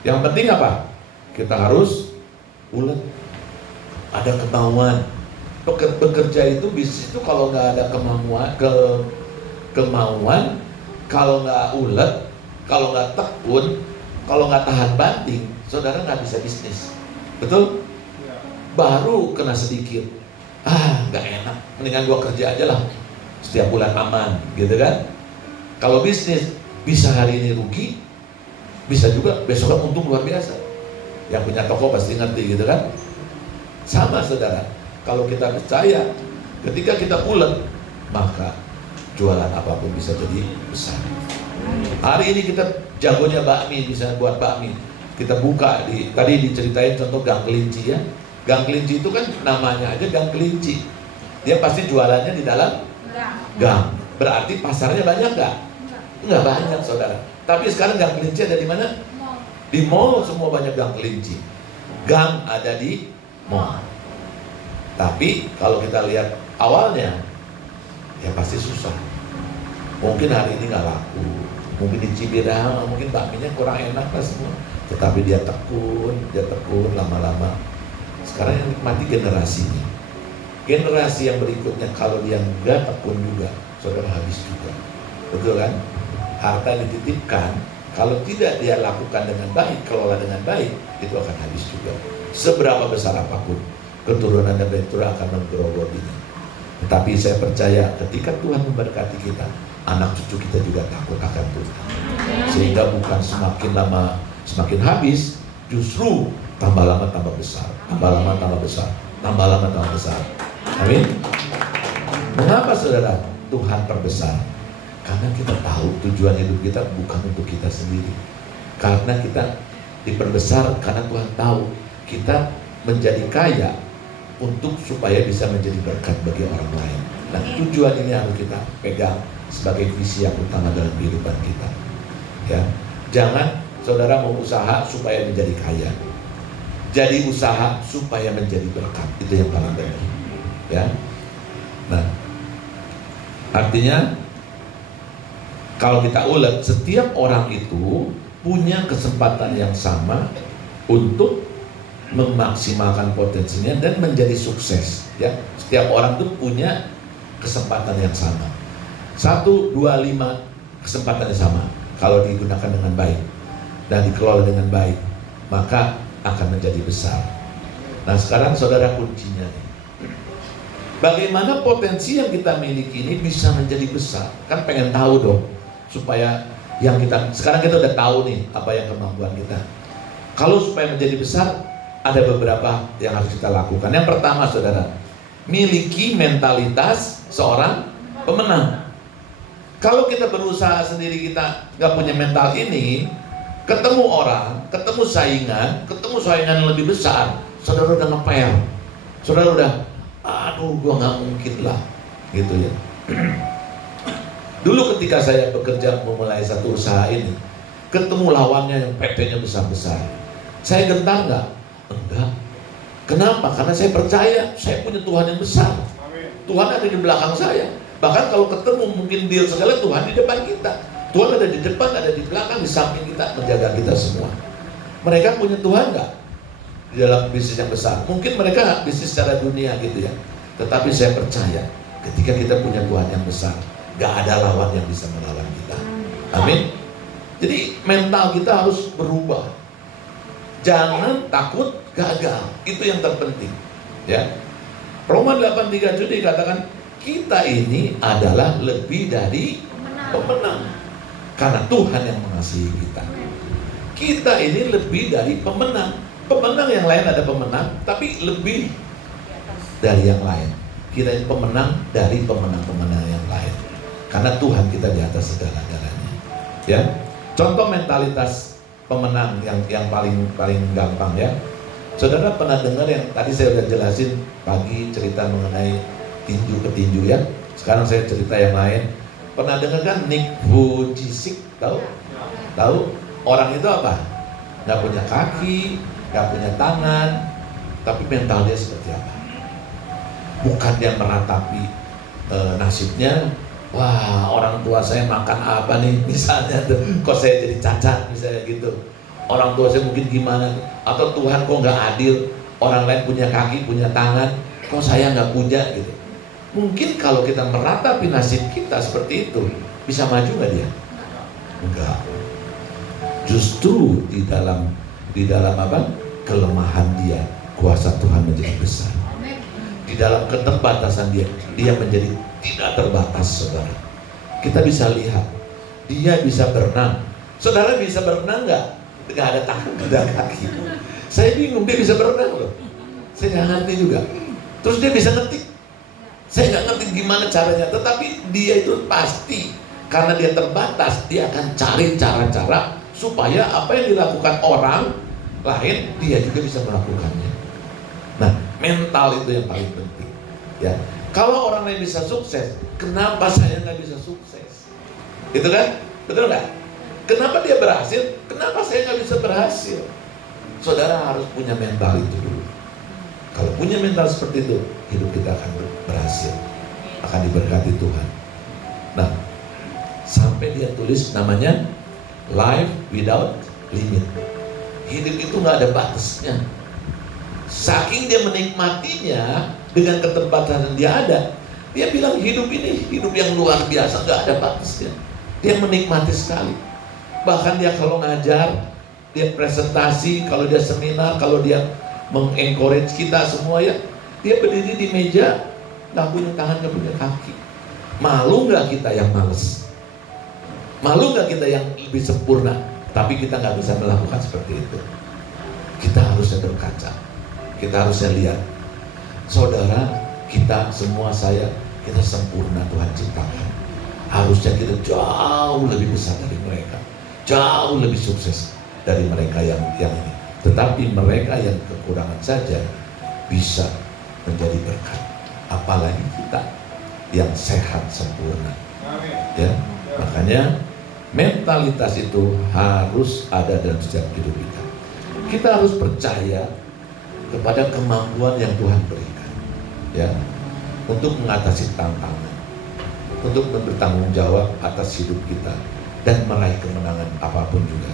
Yang penting apa? Kita harus ulet, ada kemauan. Bekerja itu, bisnis itu kalau nggak ada kemauan, kalau nggak ulet, kalau nggak tekun, kalau nggak tahan banting, saudara nggak bisa bisnis. Betul? Baru kena sedikit, nggak enak, mendingan gua kerja aja lah, setiap bulan aman, gitu kan? Kalau bisnis bisa hari ini rugi, bisa juga besok untung luar biasa. Yang punya toko pasti ngerti, gitu kan? Sama saudara, kalau kita percaya, ketika kita ulet, maka jualan apapun bisa jadi besar. Hari ini kita jagonya bakmi, bisa buat bakmi. Kita buka tadi diceritain contoh Gang Kelinci ya. Gang Kelinci itu kan namanya aja Gang Kelinci. Dia pasti jualannya di dalam gang. Berarti pasarnya banyak nggak? Nggak banyak saudara. Tapi sekarang Gang Kelinci ada di mana? Di mall semua banyak Gang Kelinci. Gang ada di mall. Tapi kalau kita lihat awalnya, ya pasti susah. Mungkin hari ini nggak laku, mungkin di Cibinong, mungkin bakminya kurang enak lah semua. Tetapi dia tekun lama-lama. Sekarang yang nikmati generasinya. Generasi yang berikutnya kalau dia nggak tekun juga, saudara habis juga. Betul kan? Harta dititipkan, kalau tidak dia lakukan dengan baik, kelola dengan baik, itu akan habis juga. Seberapa besar apapun, keturunan dan keturunan akan menggerogotinya. Tetapi saya percaya ketika Tuhan memberkati kita, anak cucu kita juga takut akan Tuhan. Sehingga bukan semakin lama semakin habis, justru tambah lama tambah besar, tambah lama tambah besar, tambah lama tambah besar. Amin. Mengapa saudara Tuhan perbesar? Karena kita tahu tujuan hidup kita bukan untuk kita sendiri. Karena kita diperbesar karena Tuhan tahu kita menjadi kaya untuk supaya bisa menjadi berkat bagi orang lain. Nah, tujuan ini harus kita pegang sebagai visi yang utama dalam kehidupan kita. Ya, jangan saudara mau usaha supaya menjadi kaya. Jadi usaha supaya menjadi berkat. Itu yang paling benar. Ya. Nah, artinya kalau kita ulet, setiap orang itu punya kesempatan yang sama untuk memaksimalkan potensinya dan menjadi sukses. Ya, setiap orang itu punya kesempatan yang sama. 1, 2, 5 kesempatan yang sama. Kalau digunakan dengan baik dan dikelola dengan baik, maka akan menjadi besar. Nah, sekarang saudara kuncinya nih. Bagaimana potensi yang kita miliki ini bisa menjadi besar? Kan pengen tahu dong, supaya yang kita sekarang kita udah tahu nih apa yang kemampuan kita. Kalau supaya menjadi besar, ada beberapa yang harus kita lakukan. Yang pertama saudara, miliki mentalitas seorang pemenang. Kalau kita berusaha sendiri, kita nggak punya mental ini, ketemu orang, ketemu saingan yang lebih besar, saudara udah ngepel, saudara udah, aduh gua nggak mungkin lah, gitu ya. Dulu ketika saya bekerja memulai satu usaha ini, ketemu lawannya yang PT-nya besar-besar, saya gentar nggak? Enggak. Kenapa? Karena saya percaya saya punya Tuhan yang besar. Tuhan ada di belakang saya. Bahkan kalau ketemu mungkin deal segala, Tuhan di depan kita. Tuhan ada di depan, ada di belakang, di samping kita, menjaga kita semua. Mereka punya Tuhan nggak di dalam bisnis yang besar? Mungkin mereka bisnis secara dunia gitu ya. Tetapi saya percaya ketika kita punya Tuhan yang besar, nggak ada lawan yang bisa melawan kita. Amin. Jadi mental kita harus berubah. Jangan takut gagal. Itu yang terpenting. Ya. Roma 8:37 dikatakan kita ini adalah lebih dari pemenang. Karena Tuhan yang mengasihi kita. Kita ini lebih dari pemenang. Pemenang yang lain ada pemenang, tapi lebih dari yang lain. Kita ini pemenang dari pemenang-pemenang yang lain. Karena Tuhan kita di atas segala-galanya. Ya. Contoh mentalitas pemenang yang paling gampang ya. Saudara pernah dengar yang tadi saya udah jelasin pagi cerita mengenai tinju petinju ya. Sekarang saya cerita yang lain. Pernah dengar kan Nick Vujicic? Tahu? Tahu? Orang itu apa? Gak punya kaki, gak punya tangan, tapi mental dia seperti apa? Bukan dia meratapi nasibnya. Wah, orang tua saya makan apa nih? Misalnya tuh, kok saya jadi cacat misalnya gitu. Orang tua saya mungkin gimana? Atau Tuhan kok gak adil? Orang lain punya kaki, punya tangan, kok saya gak punya gitu. Mungkin kalau kita meratapi nasib kita seperti itu, bisa maju gak dia? Enggak. Justru di dalam apa? Kelemahan dia, kuasa Tuhan menjadi besar. Di dalam keterbatasan dia menjadi tidak terbatas, saudara. Kita bisa lihat, dia bisa berenang. Saudara bisa berenang nggak? Nggak ada tangan, nggak ada kaki. Saya bingung, dia bisa berenang loh. Saya nggak ngerti juga. Terus dia bisa ngetik. Saya nggak ngerti gimana caranya. Tetapi dia itu pasti, karena dia terbatas, dia akan cari cara-cara supaya apa yang dilakukan orang lain, dia juga bisa melakukannya. Nah, mental itu yang paling penting. Ya, kalau orang lain bisa sukses, kenapa saya nggak bisa sukses? Gitu kan? Betul nggak? Kenapa dia berhasil? Kenapa saya nggak bisa berhasil? Saudara harus punya mental itu dulu. Kalau punya mental seperti itu, hidup kita akan berhasil, akan diberkati Tuhan. Nah, sampai dia tulis namanya life without limit. Hidup itu nggak ada batasnya. Saking dia menikmatinya dengan keterbatasan dia ada, dia bilang hidup ini hidup yang luar biasa, nggak ada batasnya. Dia menikmati sekali. Bahkan dia kalau ngajar, dia presentasi, kalau dia seminar, kalau dia mengencourage kita semua ya, dia berdiri di meja, nggak punya tangan, nggak punya kaki. Malu nggak kita yang males? Malu nggak kita yang lebih sempurna? Tapi kita nggak bisa melakukan seperti itu. Kita harusnya berkaca. Kita harusnya lihat, saudara, kita semua kita sempurna Tuhan ciptakan. Harusnya kita jauh lebih besar dari mereka, jauh lebih sukses dari mereka yang ini. Tetapi mereka yang kekurangan saja bisa menjadi berkat. Apalagi kita yang sehat sempurna. Ya, makanya mentalitas itu harus ada dalam setiap hidup kita. Kita harus percaya kepada kemampuan yang Tuhan berikan, ya, untuk mengatasi tantangan, untuk bertanggung jawab atas hidup kita dan meraih kemenangan apapun juga.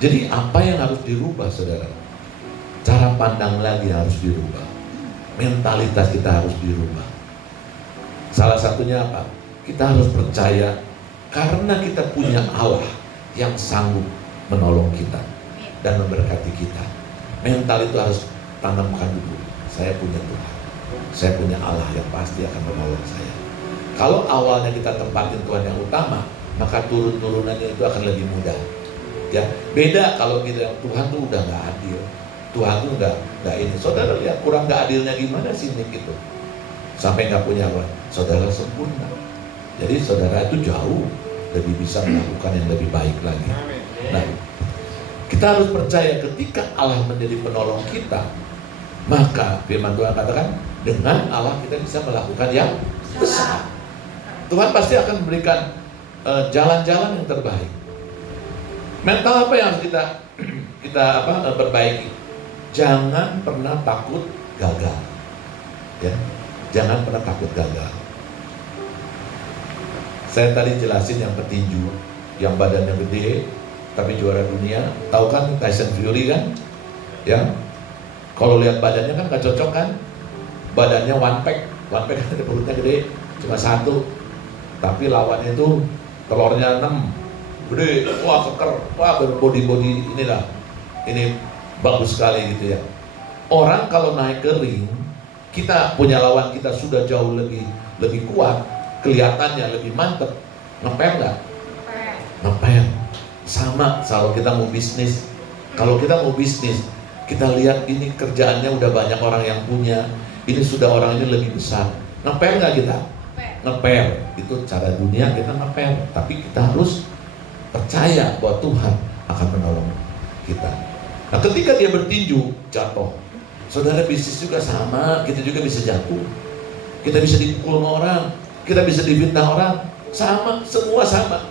Jadi apa yang harus dirubah, saudara? Cara pandang lagi harus dirubah. Mentalitas kita harus dirubah. Salah satunya apa? Kita harus percaya karena kita punya Allah yang sanggup menolong kita dan memberkati kita. Mental itu harus tanamkan dulu. Saya punya Tuhan, saya punya Allah yang pasti akan menolong saya. Kalau awalnya kita tempatin Tuhan yang utama, maka turun-turunannya itu akan lebih mudah. Ya, beda kalau kita Tuhan tuh udah nggak adil, Tuhan tuh nggak ini. Saudara lihat kurang nggak adilnya gimana sih Nick itu, sampai nggak punya apa? Saudara sempurna. Jadi saudara itu jauh lebih bisa melakukan yang lebih baik lagi. Nah, kita harus percaya ketika Allah menjadi penolong kita, maka firman Tuhan katakan dengan Allah kita bisa melakukan yang besar. Tuhan pasti akan memberikan jalan-jalan yang terbaik. Mental apa yang harus kita perbaiki? Jangan pernah takut gagal. Ya, jangan pernah takut gagal. Saya tadi jelasin yang petinju, yang badannya gede, tapi juara dunia. Tahu kan Tyson Fury kan? Ya, kalau lihat badannya kan gak cocok kan? Badannya one pack kan perutnya gede, cuma satu. Tapi lawannya itu telurnya 6. Gede, wah keker, wah body inilah, ini bagus sekali gitu ya. Orang kalau naik ke ring kita punya lawan kita sudah jauh lebih kuat, kelihatannya lebih mantep, ngepel nggak? Ngepel. Sama kalau kita mau bisnis. Kalau kita mau bisnis, kita lihat ini kerjaannya udah banyak orang yang punya, ini sudah orang ini lebih besar. Ngepel nggak kita? Ngepel. Itu cara dunia, kita ngepel. Tapi kita harus percaya bahwa Tuhan akan menolong kita. Nah, ketika dia bertinju, jatuh. Saudara, bisnis juga sama, kita juga bisa jatuh. Kita bisa dipukul sama orang, kita bisa difitnah orang, sama, semua sama.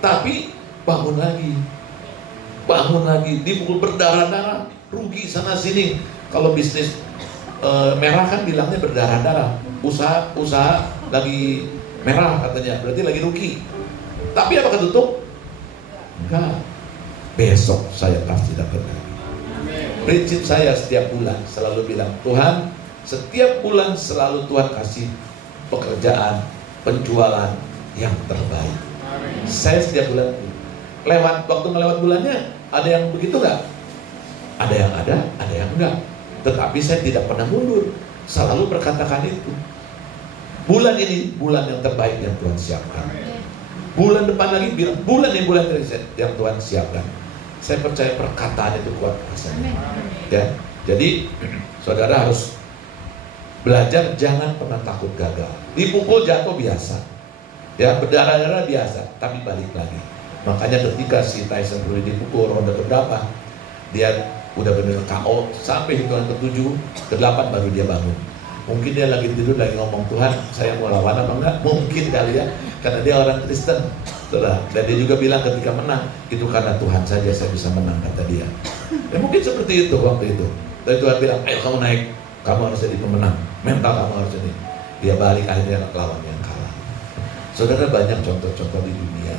Tapi bangun lagi, dipukul berdarah-darah, rugi sana sini. Kalau bisnis merah kan bilangnya berdarah-darah, usaha lagi merah katanya, berarti lagi rugi. Tapi apakah tutup? Enggak. Besok saya pasti dapat lagi. Prinsip saya setiap bulan selalu bilang, Tuhan, setiap bulan selalu Tuhan kasih pekerjaan, penjualan yang terbaik. Saya setiap bulan waktu melewat bulannya, ada yang begitu nggak? Ada yang ada yang enggak. Tetapi saya tidak pernah mundur, selalu berkatakan itu. Bulan ini bulan yang terbaik yang Tuhan siapkan. Bulan depan lagi bilang bulan yang Tuhan siapkan. Saya percaya perkataan itu kuat rasanya. Ya, jadi saudara harus belajar jangan pernah takut gagal. Dipukul jatuh biasa, ya berdarah-darah biasa, tapi balik lagi. Makanya ketika si Tyson Fury dipukul ronde keberapa, dia udah benar KO sampai hitungan ke-7, ke-8 baru dia bangun. Mungkin dia lagi tidur lagi ngomong, Tuhan saya mau lawan apa enggak? Mungkin kali ya, karena dia orang Kristen. Dan dia juga bilang ketika menang, itu karena Tuhan saja saya bisa menang, kata dia. Ya mungkin seperti itu waktu itu. Dan Tuhan bilang, ayo kamu naik, kamu harus jadi pemenang, mental kamu harus jadi. Dia balik akhirnya lawan yang kalah. Saudara, banyak contoh-contoh di dunia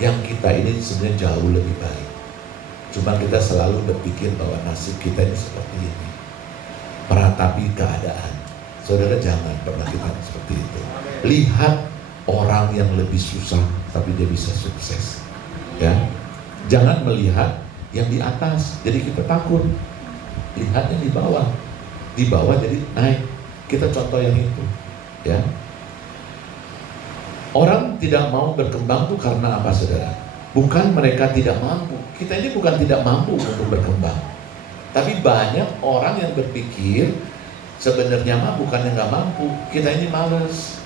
yang kita ini sebenarnya jauh lebih baik. Cuma kita selalu berpikir bahwa nasib kita ini seperti ini, meratapi keadaan. Saudara, jangan pernah kita seperti itu. Lihat orang yang lebih susah tapi dia bisa sukses, ya. Jangan melihat yang di atas jadi kita takut. Lihat yang di bawah jadi naik. Kita contoh yang itu, ya. Orang tidak mau berkembang tuh karena apa, saudara? Bukan mereka tidak mampu. Kita ini bukan tidak mampu untuk berkembang, tapi banyak orang yang berpikir sebenarnya mah bukannya nggak mampu. Kita ini malas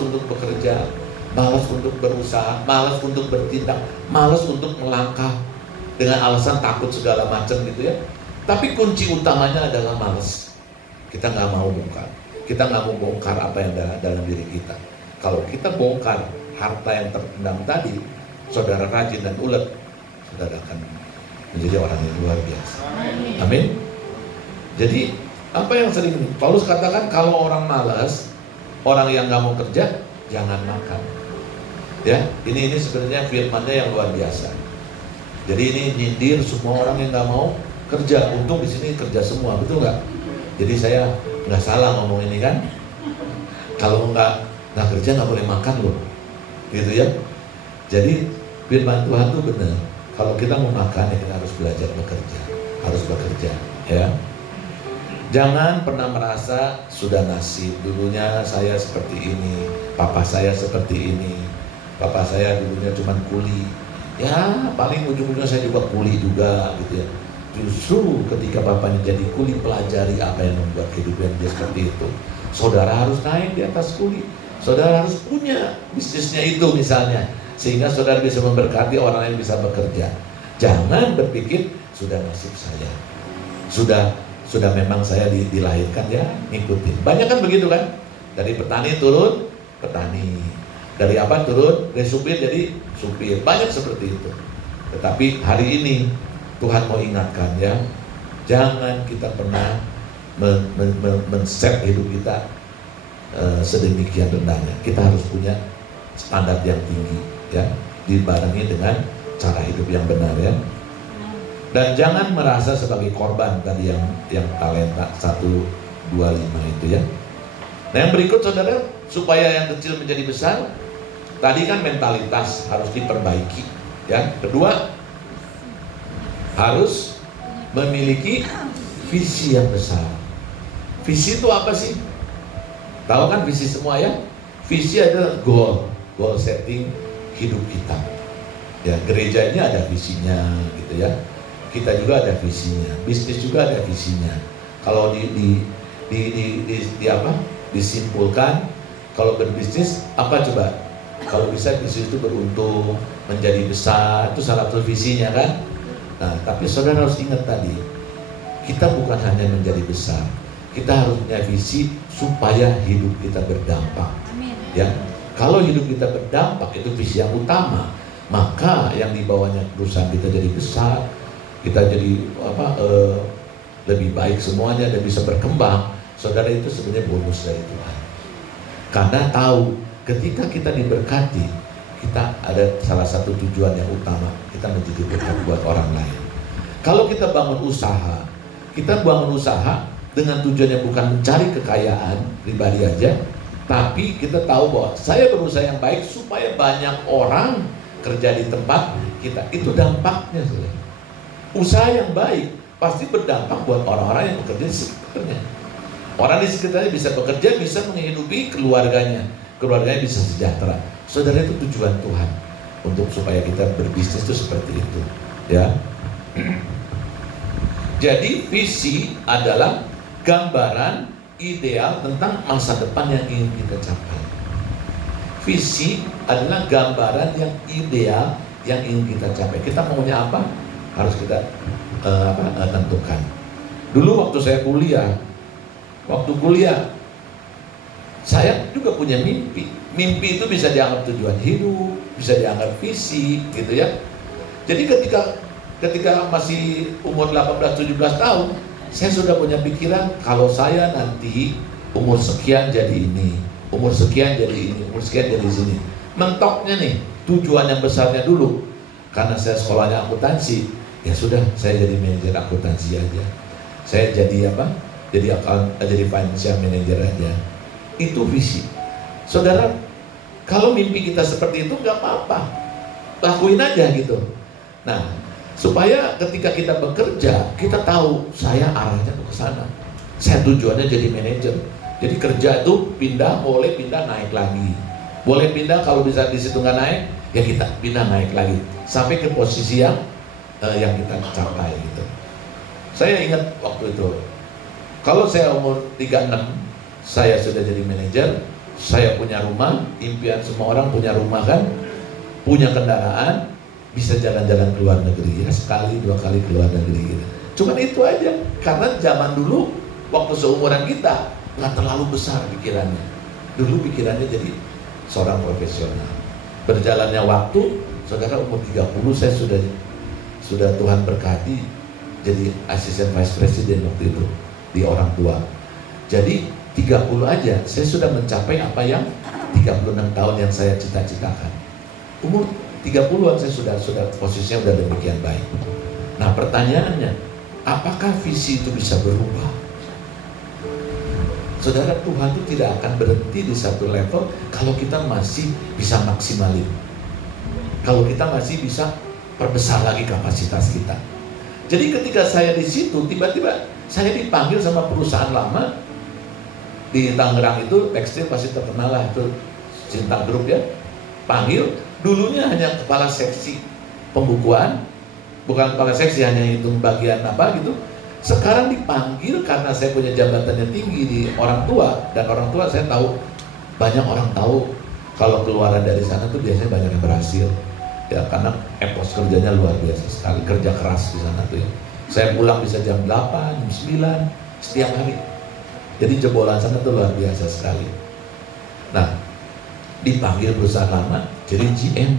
untuk bekerja, malas untuk berusaha, malas untuk bertindak, malas untuk melangkah dengan alasan takut segala macam gitu ya. Tapi kunci utamanya adalah malas. Kita nggak mau bongkar, kita nggak mau bongkar apa yang dalam diri kita. Kalau kita bongkar harta yang terpendam tadi, saudara rajin dan ulet, saudara akan menjadi orang yang luar biasa. Amin. Jadi apa yang sering Paulus katakan, kalau orang malas, orang yang nggak mau kerja, jangan makan. Ya, ini sebenarnya firman-Nya yang luar biasa. Jadi ini nyindir semua orang yang nggak mau kerja. Untung di sini kerja semua, betul nggak? Jadi saya nggak salah ngomong ini kan? Kalau nggak kerja nggak boleh makan loh, gitu ya. Jadi firman Tuhan tuh benar. Kalau kita mau makan ya kita harus belajar bekerja, ya. Jangan pernah merasa sudah nasib, dulunya saya seperti ini, papa saya seperti ini, papa saya dulunya cuma kuli, ya paling ujung-ujungnya saya juga kuli juga gitu ya. Justru ketika bapaknya jadi kuli, pelajari apa yang membuat kehidupan dia seperti itu. Saudara harus naik di atas kuli, saudara harus punya bisnisnya itu misalnya, sehingga saudara bisa memberkati orang yang bisa bekerja. Jangan berpikir sudah nasib saya, sudah memang saya dilahirkan ya, ngikutin. Banyak kan begitu kan? Dari petani turun petani, dari apa turun dari supir jadi supir. Banyak seperti itu. Tetapi hari ini Tuhan mau ingatkan ya, jangan kita pernah men-set hidup kita sedemikian rendahnya. Kita harus punya standar yang tinggi ya, dibarengi dengan cara hidup yang benar ya. Dan jangan merasa sebagai korban tadi yang talenta 125 itu ya. Nah yang berikut saudara, supaya yang kecil menjadi besar, tadi kan mentalitas harus diperbaiki ya. Kedua, harus memiliki visi yang besar. Visi itu apa sih? Tahu kan visi semua ya? Visi adalah goal setting hidup kita. Ya, gereja ini ada visinya gitu ya. Kita juga ada visinya, bisnis juga ada visinya. Kalau disimpulkan, kalau berbisnis apa coba? Kalau bisa bisnis itu beruntung, menjadi besar, itu salah satu visinya kan? Nah, tapi saudara harus ingat tadi, kita bukan hanya menjadi besar, kita harus punya visi supaya hidup kita berdampak. Ya, kalau hidup kita berdampak itu visi yang utama, maka yang dibawanya perusahaan kita jadi besar, kita jadi lebih baik semuanya dan bisa berkembang. Saudara, itu sebenarnya bonus dari Tuhan. Karena tahu ketika kita diberkati, kita ada salah satu tujuan yang utama, kita menjadi berkat buat orang lain. Kalau kita bangun usaha dengan tujuannya bukan mencari kekayaan pribadi aja, tapi kita tahu bahwa saya berusaha yang baik supaya banyak orang kerja di tempat kita. Itu dampaknya, saudara. Usaha yang baik pasti berdampak buat orang-orang yang bekerja di sekitarnya. Orang di sekitarnya bisa bekerja, bisa menghidupi keluarganya bisa sejahtera. Saudara, itu tujuan Tuhan untuk supaya kita berbisnis itu seperti itu, ya. Jadi visi adalah gambaran ideal tentang masa depan yang ingin kita capai. Visi adalah gambaran yang ideal yang ingin kita capai. Kita maunya apa? Harus kita tentukan. Dulu waktu saya kuliah, saya juga punya mimpi. Mimpi itu bisa dianggap tujuan hidup, bisa dianggap visi, gitu ya. Jadi ketika masih umur 18-17 tahun, saya sudah punya pikiran kalau saya nanti umur sekian jadi ini, umur sekian jadi ini, umur sekian jadi sini. Mentoknya nih, tujuan yang besarnya dulu. Karena saya sekolahnya akuntansi, ya sudah, saya jadi manajer akuntansi aja. Saya jadi jadi financial manager aja. Itu visi. Saudara, kalau mimpi kita seperti itu nggak apa-apa, lakuin aja gitu. Nah, supaya ketika kita bekerja, kita tahu saya arahnya ke sana. Saya tujuannya jadi manajer. Jadi kerja itu boleh pindah naik lagi. Boleh pindah, kalau bisa di situ nggak naik, ya kita pindah naik lagi sampai ke posisi yang kita capai gitu. Saya ingat waktu itu, kalau saya umur 36, saya sudah jadi manajer, saya punya rumah, impian semua orang punya rumah kan, punya kendaraan, bisa jalan-jalan ke luar negeri, ya sekali, 2 kali ke luar negeri gitu. Cuman itu aja, karena zaman dulu, waktu seumuran kita, nggak terlalu besar pikirannya. Dulu pikirannya jadi seorang profesional. Berjalannya waktu, saudara, umur 30 saya sudah Tuhan berkati jadi asisten vice president waktu itu di orang tua. Jadi 30 aja saya sudah mencapai apa yang 36 tahun yang saya cita-citakan. Umur 30-an saya sudah posisinya sudah demikian baik. Nah, pertanyaannya, apakah visi itu bisa berubah? Saudara, Tuhan itu tidak akan berhenti di satu level kalau kita masih bisa maksimalin. Kalau kita masih bisa perbesar lagi kapasitas kita. Jadi ketika saya di situ, tiba-tiba saya dipanggil sama perusahaan lama di Tangerang itu, tekstil pasti terkenal lah, itu Cinta Group ya. Panggil, dulunya hanya kepala seksi pembukuan, bukan kepala seksi, hanya hitung bagian apa gitu. Sekarang dipanggil karena saya punya jabatannya tinggi di orang tua, dan orang tua saya tahu, banyak orang tahu kalau keluaran dari sana tuh biasanya banyak yang berhasil. Ya, karena epos kerjanya luar biasa sekali, kerja keras di sana tuh ya. Saya pulang bisa jam 8, jam 9 setiap hari. Jadi jebolan sana tuh luar biasa sekali. Nah, dipanggil perusahaan lama jadi GM.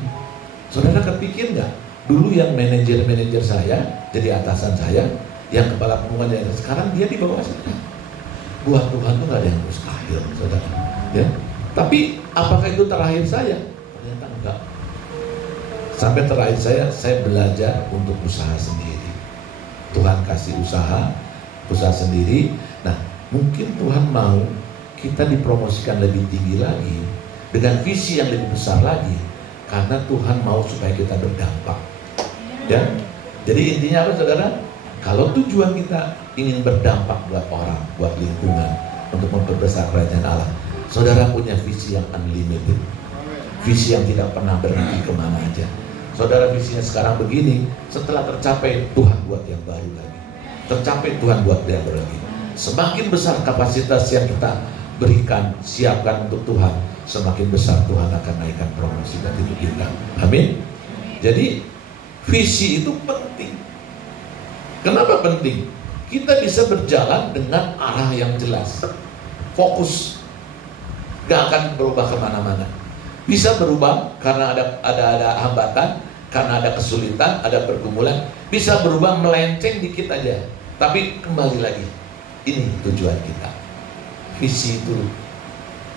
Saudara kepikir nggak? Dulu yang manajer saya jadi atasan saya, yang kepala pembukuan saya, sekarang dia di bawah saya. Buat Tuhan tuh nggak ada yang mustahil, saudara. Ya. Tapi apakah itu terakhir saya? Ternyata enggak. Sampai terakhir saya belajar untuk usaha sendiri. Tuhan kasih usaha sendiri. Nah, mungkin Tuhan mau kita dipromosikan lebih tinggi lagi, dengan visi yang lebih besar lagi, karena Tuhan mau supaya kita berdampak. Ya, jadi intinya apa, saudara? Kalau tujuan kita ingin berdampak buat orang, buat lingkungan, untuk memperbesar kerajaan Allah. Saudara punya visi yang unlimited, visi yang tidak pernah berhenti kemana aja. Saudara visinya sekarang begini, setelah tercapai Tuhan buat yang baru lagi, tercapai Tuhan buat yang baru lagi. Semakin besar kapasitas yang kita berikan, siapkan untuk Tuhan, semakin besar Tuhan akan naikkan promosi dan hidup kita. Amin. Jadi visi itu penting. Kenapa penting? Kita bisa berjalan dengan arah yang jelas, fokus, gak akan berubah kemana-mana. Bisa berubah karena ada hambatan, karena ada kesulitan, ada pergumulan. Bisa berubah melenceng dikit aja, tapi kembali lagi. Ini tujuan kita. Visi itu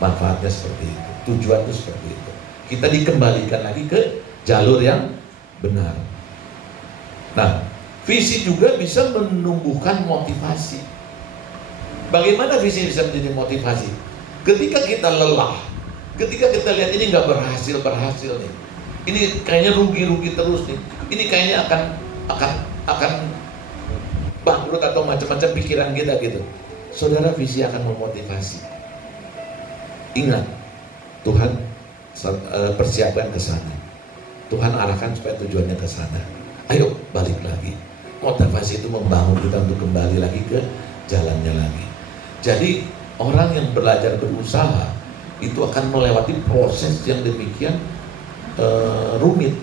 manfaatnya seperti itu, tujuan itu seperti itu. Kita dikembalikan lagi ke jalur yang benar. Nah, visi juga bisa menumbuhkan motivasi. Bagaimana visi bisa menjadi motivasi? Ketika kita lelah, ketika kita lihat ini nggak berhasil nih, ini kayaknya rugi terus nih, ini kayaknya akan bangkrut atau macam-macam pikiran kita gitu. Saudara, visi akan memotivasi. Ingat, Tuhan persiapkan ke sana. Tuhan arahkan supaya tujuannya ke sana. Ayo balik lagi. Motivasi itu membangun kita untuk kembali lagi ke jalannya lagi. Jadi orang yang belajar berusaha itu akan melewati proses yang demikian rumit.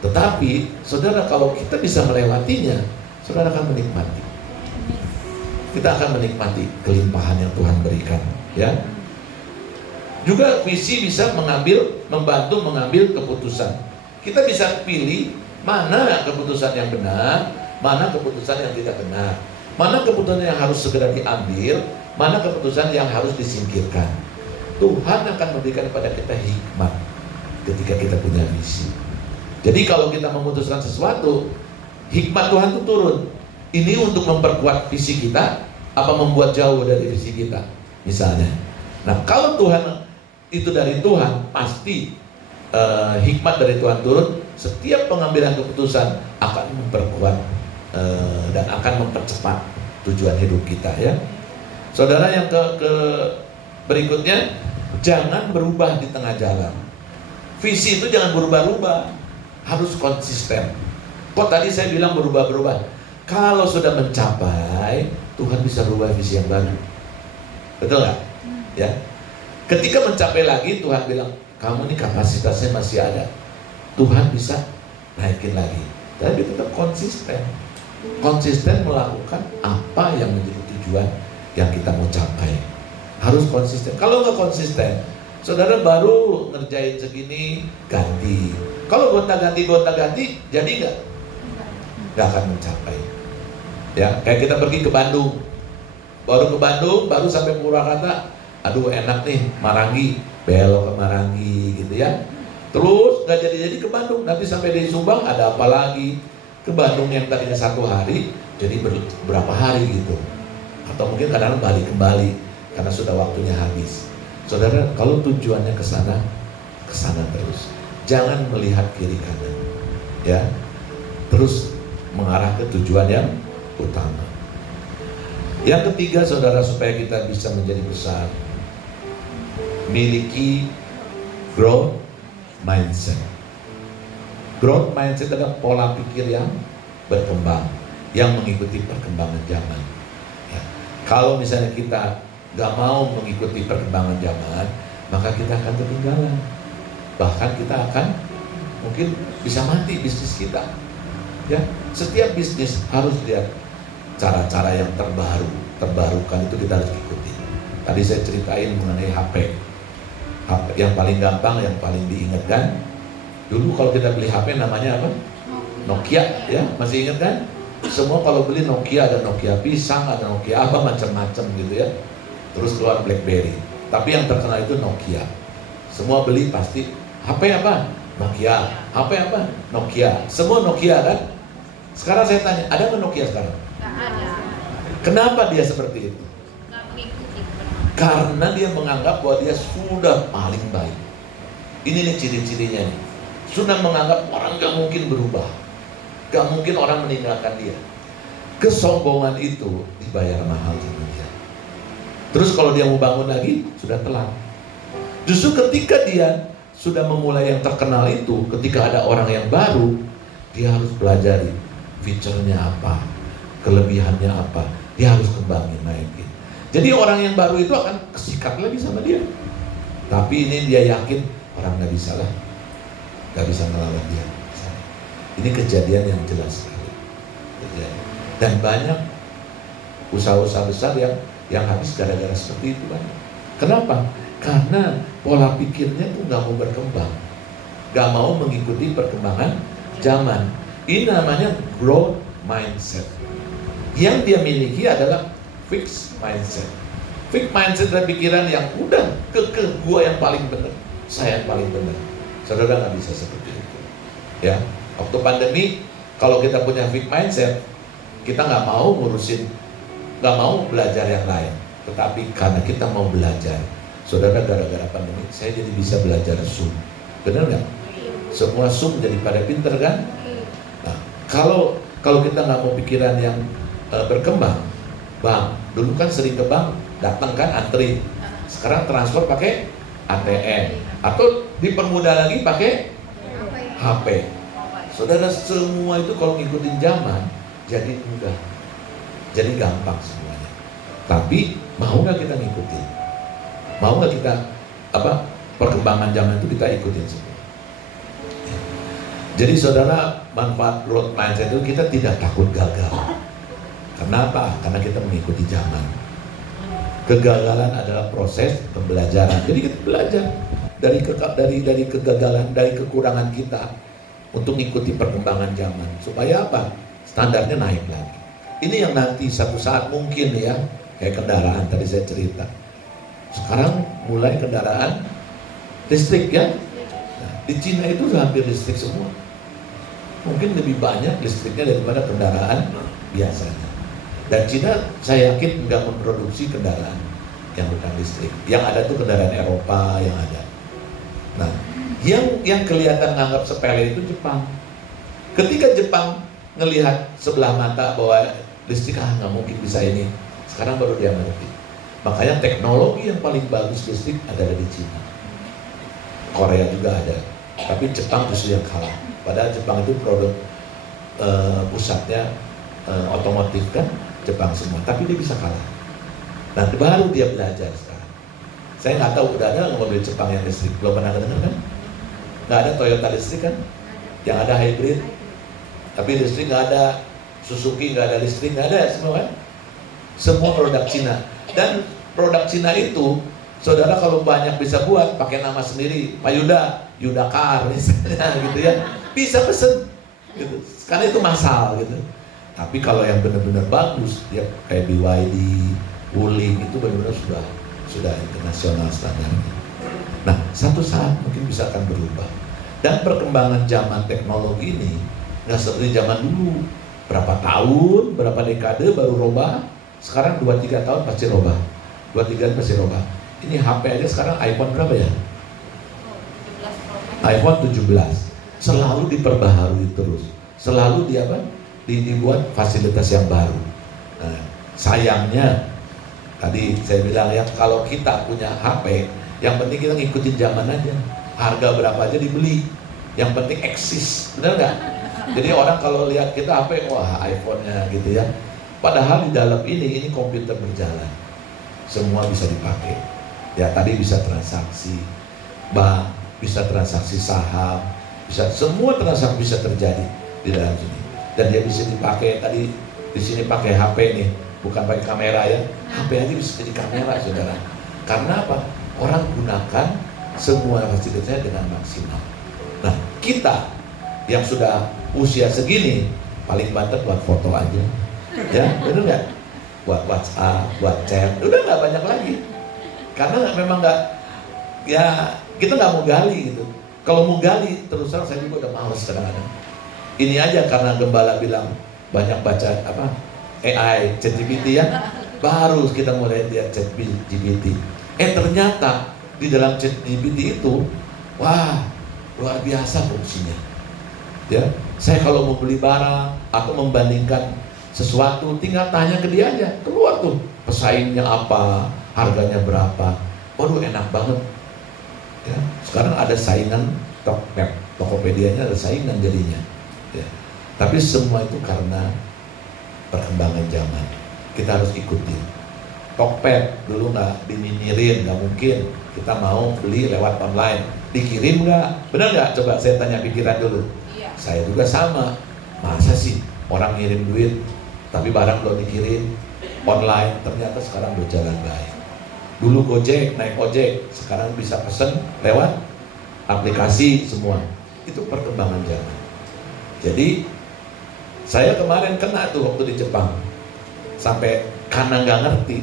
Tetapi saudara, kalau kita bisa melewatinya, saudara akan menikmati. Kita akan menikmati kelimpahan yang Tuhan berikan, ya. Juga visi bisa membantu mengambil keputusan. Kita bisa pilih mana keputusan yang benar, mana keputusan yang tidak benar, mana keputusan yang harus segera diambil, mana keputusan yang harus disingkirkan. Tuhan akan memberikan kepada kita hikmat ketika kita punya visi. Jadi kalau kita memutuskan sesuatu, hikmat Tuhan itu turun. Ini untuk memperkuat visi kita, apa membuat jauh dari visi kita, misalnya. Nah, kalau Tuhan itu dari Tuhan, pasti hikmat dari Tuhan turun. Setiap pengambilan keputusan akan memperkuat dan akan mempercepat tujuan hidup kita, ya. Saudara, yang ke berikutnya, jangan berubah di tengah jalan. Visi itu jangan berubah-ubah, harus konsisten. Kok tadi saya bilang berubah-berubah? Kalau sudah mencapai, Tuhan bisa berubah visi yang baru. Betul nggak? Ya. Ketika mencapai lagi, Tuhan bilang, kamu ini kapasitasnya masih ada. Tuhan bisa naikin lagi. Tapi tetap konsisten. Konsisten melakukan apa yang menjadi tujuan yang kita mau capai. Harus konsisten. Kalau nggak konsisten, saudara baru ngerjain segini, ganti. Kalau gonta-ganti, jadi nggak? Nggak akan mencapai. Ya, kayak kita pergi ke Bandung. Baru ke Bandung, baru sampai Purwakarta. Aduh, enak nih, Marangi, belok ke Marangi gitu ya. Terus nggak jadi-jadi ke Bandung, nanti sampai di Subang ada apa lagi? Ke Bandung yang tadinya 1 hari, jadi berapa hari gitu. Atau mungkin kadang-kadang balik kembali karena sudah waktunya habis. Saudara, kalau tujuannya ke sana terus. Jangan melihat kiri kanan, ya. Terus mengarah ke tujuan yang utama. Yang ketiga, saudara, supaya kita bisa menjadi besar, miliki growth mindset. Growth mindset adalah pola pikir yang berkembang, yang mengikuti perkembangan zaman. Ya. Kalau misalnya kita gak mau mengikuti perkembangan zaman, maka kita akan ketinggalan. Bahkan kita akan mungkin bisa mati bisnis kita. Ya, setiap bisnis harus lihat cara-cara yang terbarukan, itu kita harus ikuti. Tadi saya ceritain mengenai HP yang paling gampang, yang paling diingatkan. Dulu kalau kita beli HP namanya apa? Nokia, ya, masih ingat kan? Semua kalau beli Nokia, ada Nokia pisang, ada Nokia apa macam-macam gitu ya. Terus keluar BlackBerry. Tapi yang terkenal itu Nokia. Semua beli pasti HP apa? Nokia. HP apa? Nokia. Semua Nokia kan? Sekarang saya tanya, ada nggak Nokia sekarang? Nggak ada. Kenapa dia seperti itu? Nggak mengikuti. Karena dia menganggap bahwa dia sudah paling baik. Ini nih ciri-cirinya nih. Sudah menganggap orang gak mungkin berubah, gak mungkin orang meninggalkan dia. kesombongan itu dibayar mahal sama dia. Terus kalau dia mau bangun lagi, sudah telat. Justru ketika dia sudah memulai yang terkenal itu, ketika ada orang yang baru, dia harus pelajari fiturnya apa, kelebihannya apa, dia harus kembangin, naikin. Jadi orang yang baru itu akan kesikat lagi sama dia. Tapi ini dia yakin orang nggak bisa lah, nggak bisa ngelawan dia. Ini kejadian yang jelas sekali. Dan banyak usaha-usaha besar yang habis gara-gara seperti itu banyak. Kenapa? Karena pola pikirnya tuh nggak mau berkembang, nggak mau mengikuti perkembangan zaman. Ini namanya growth mindset. Yang dia miliki adalah fixed mindset. Fixed mindset adalah pikiran yang udah gua yang paling benar, saya yang paling benar. Saudara nggak bisa seperti itu. Ya, waktu pandemi kalau kita punya fixed mindset, kita nggak mau ngurusin, nggak mau belajar yang lain. Tetapi karena kita mau belajar, saudara, gara-gara pandemi saya jadi bisa belajar Zoom. Benar nggak? Semua Zoom jadi pada pinter kan? Nah, kalau kita nggak mau pikiran yang berkembang, bang, dulu kan sering ke bank, datang kan antri. Sekarang transfer pakai ATM atau dipermudah lagi pakai HP. Saudara, semua itu kalau ngikutin zaman jadi mudah, jadi gampang semuanya. Tapi mau nggak kita ngikutin? Mau nggak kita perkembangan zaman itu kita ikutin semua? Jadi saudara, manfaat growth mindset itu kita tidak takut gagal. Kenapa? Karena kita mengikuti zaman. Kegagalan adalah proses pembelajaran. Jadi kita belajar dari kegagalan, dari kekurangan kita untuk mengikuti perkembangan zaman. Supaya apa? Standarnya naik lagi. Ini yang nanti satu saat mungkin ya, kayak kendaraan tadi saya cerita. Sekarang mulai kendaraan listrik ya. Nah, di Cina itu hampir listrik semua. Mungkin lebih banyak listriknya daripada kendaraan biasanya. Dan Cina saya yakin nggak memproduksi kendaraan yang bukan listrik. Yang ada tuh kendaraan Eropa yang ada. Nah, yang kelihatan nganggap sepele itu Jepang. Ketika Jepang ngelihat sebelah mata bahwa listrik nggak mungkin bisa ini, sekarang baru dia ngerti. Makanya teknologi yang paling bagus listrik ada di Cina. Korea juga ada, tapi Jepang justru yang kalah. Padahal Jepang itu produk pusatnya otomotif kan, Jepang semua, tapi dia bisa kalah. Nah, baru dia belajar sekarang. Saya nggak tahu udah ada mobil Jepang yang listrik, belum pernah dengar kan? Nggak ada Toyota listrik kan? Yang ada hybrid, tapi listrik nggak ada. Suzuki nggak ada listrik, nggak ada semua kan? Semua produk Cina. Dan produk Cina itu, saudara kalau banyak bisa buat pakai nama sendiri, Pak Yuda Car misalnya gitu ya, bisa pesen gitu. Karena itu massal gitu. Tapi kalau yang benar-benar bagus, ya kayak BYD, Wuling itu benar-benar sudah internasional standarnya. Nah, satu saat mungkin bisa akan berubah. Dan perkembangan zaman teknologi ini nggak seperti zaman dulu. Berapa tahun, berapa dekade baru robah. Sekarang 2-3 tahun pasti robah. 2-3 pasti robah. Ini HP aja sekarang iPhone berapa ya? iPhone 17. Selalu diperbaharui terus. Selalu dibuat fasilitas yang baru. Nah, sayangnya tadi saya bilang ya, kalau kita punya HP, yang penting kita ngikutin zaman aja. Harga berapa aja dibeli. Yang penting eksis, benar nggak? Jadi orang kalau lihat kita HP, wah iPhone-nya gitu ya. Padahal di dalam ini komputer berjalan, semua bisa dipakai. Ya tadi bisa transaksi bank, bisa transaksi saham, bisa semua transaksi bisa terjadi di dalam sini. Dan dia bisa dipakai tadi di sini pakai HP nih, bukan pakai kamera ya. HP aja bisa jadi kamera, saudara. Karena apa? Orang gunakan semua fasilitasnya dengan maksimal. Nah, kita yang sudah usia segini paling banter buat foto aja, ya benar nggak? Buat WhatsApp, buat chat, udah nggak banyak lagi. Karena memang nggak, ya kita nggak mau gali gitu. Kalau mau gali terus terang saya juga udah males kadang-kadang. Ini aja karena gembala bilang banyak baca AI, ChatGPT ya, baru kita mulai lihat ChatGPT. Ternyata di dalam ChatGPT itu, wah luar biasa fungsinya. Ya, saya kalau mau beli barang atau membandingkan sesuatu, tinggal tanya ke dia aja, keluar tuh pesaingnya apa, harganya berapa. Waduh, enak banget ya. Sekarang ada saingan Tokped, Tokopedia-nya ada saingan jadinya ya. Tapi semua itu karena perkembangan zaman, kita harus ikuti. Tokped dulu nggak diminirin, nggak mungkin kita mau beli lewat online, dikirim nggak? Benar nggak? Coba saya tanya pikiran dulu. Iya. Saya juga sama. Masa sih orang ngirim duit tapi barang belum dikirim online? Ternyata sekarang udah jalan baik. Dulu Gojek, naik ojek, sekarang bisa pesen lewat aplikasi semua. Itu perkembangan zaman. Jadi saya kemarin kena tuh waktu di Jepang, sampai karena nggak ngerti.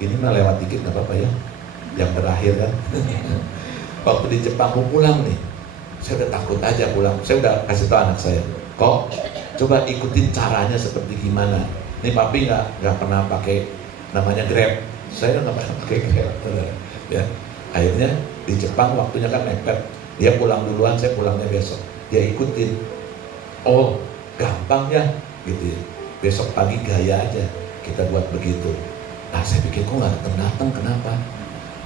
Ini mah lewat dikit nggak apa-apa ya, yang terakhir kan. Waktu di Jepang mau pulang nih, saya udah takut aja pulang. Saya udah kasih tahu anak saya, kok coba ikutin caranya seperti gimana. Nih papi nggak pernah pakai namanya Grab, saya nggak pernah pakai Grab ya. Akhirnya di Jepang waktunya kan mepet, dia pulang duluan, saya pulangnya besok. Dia ikutin, oh gampang ya gitu ya. Besok pagi gaya aja kita buat begitu. Nah saya pikir kok nggak datang, kenapa?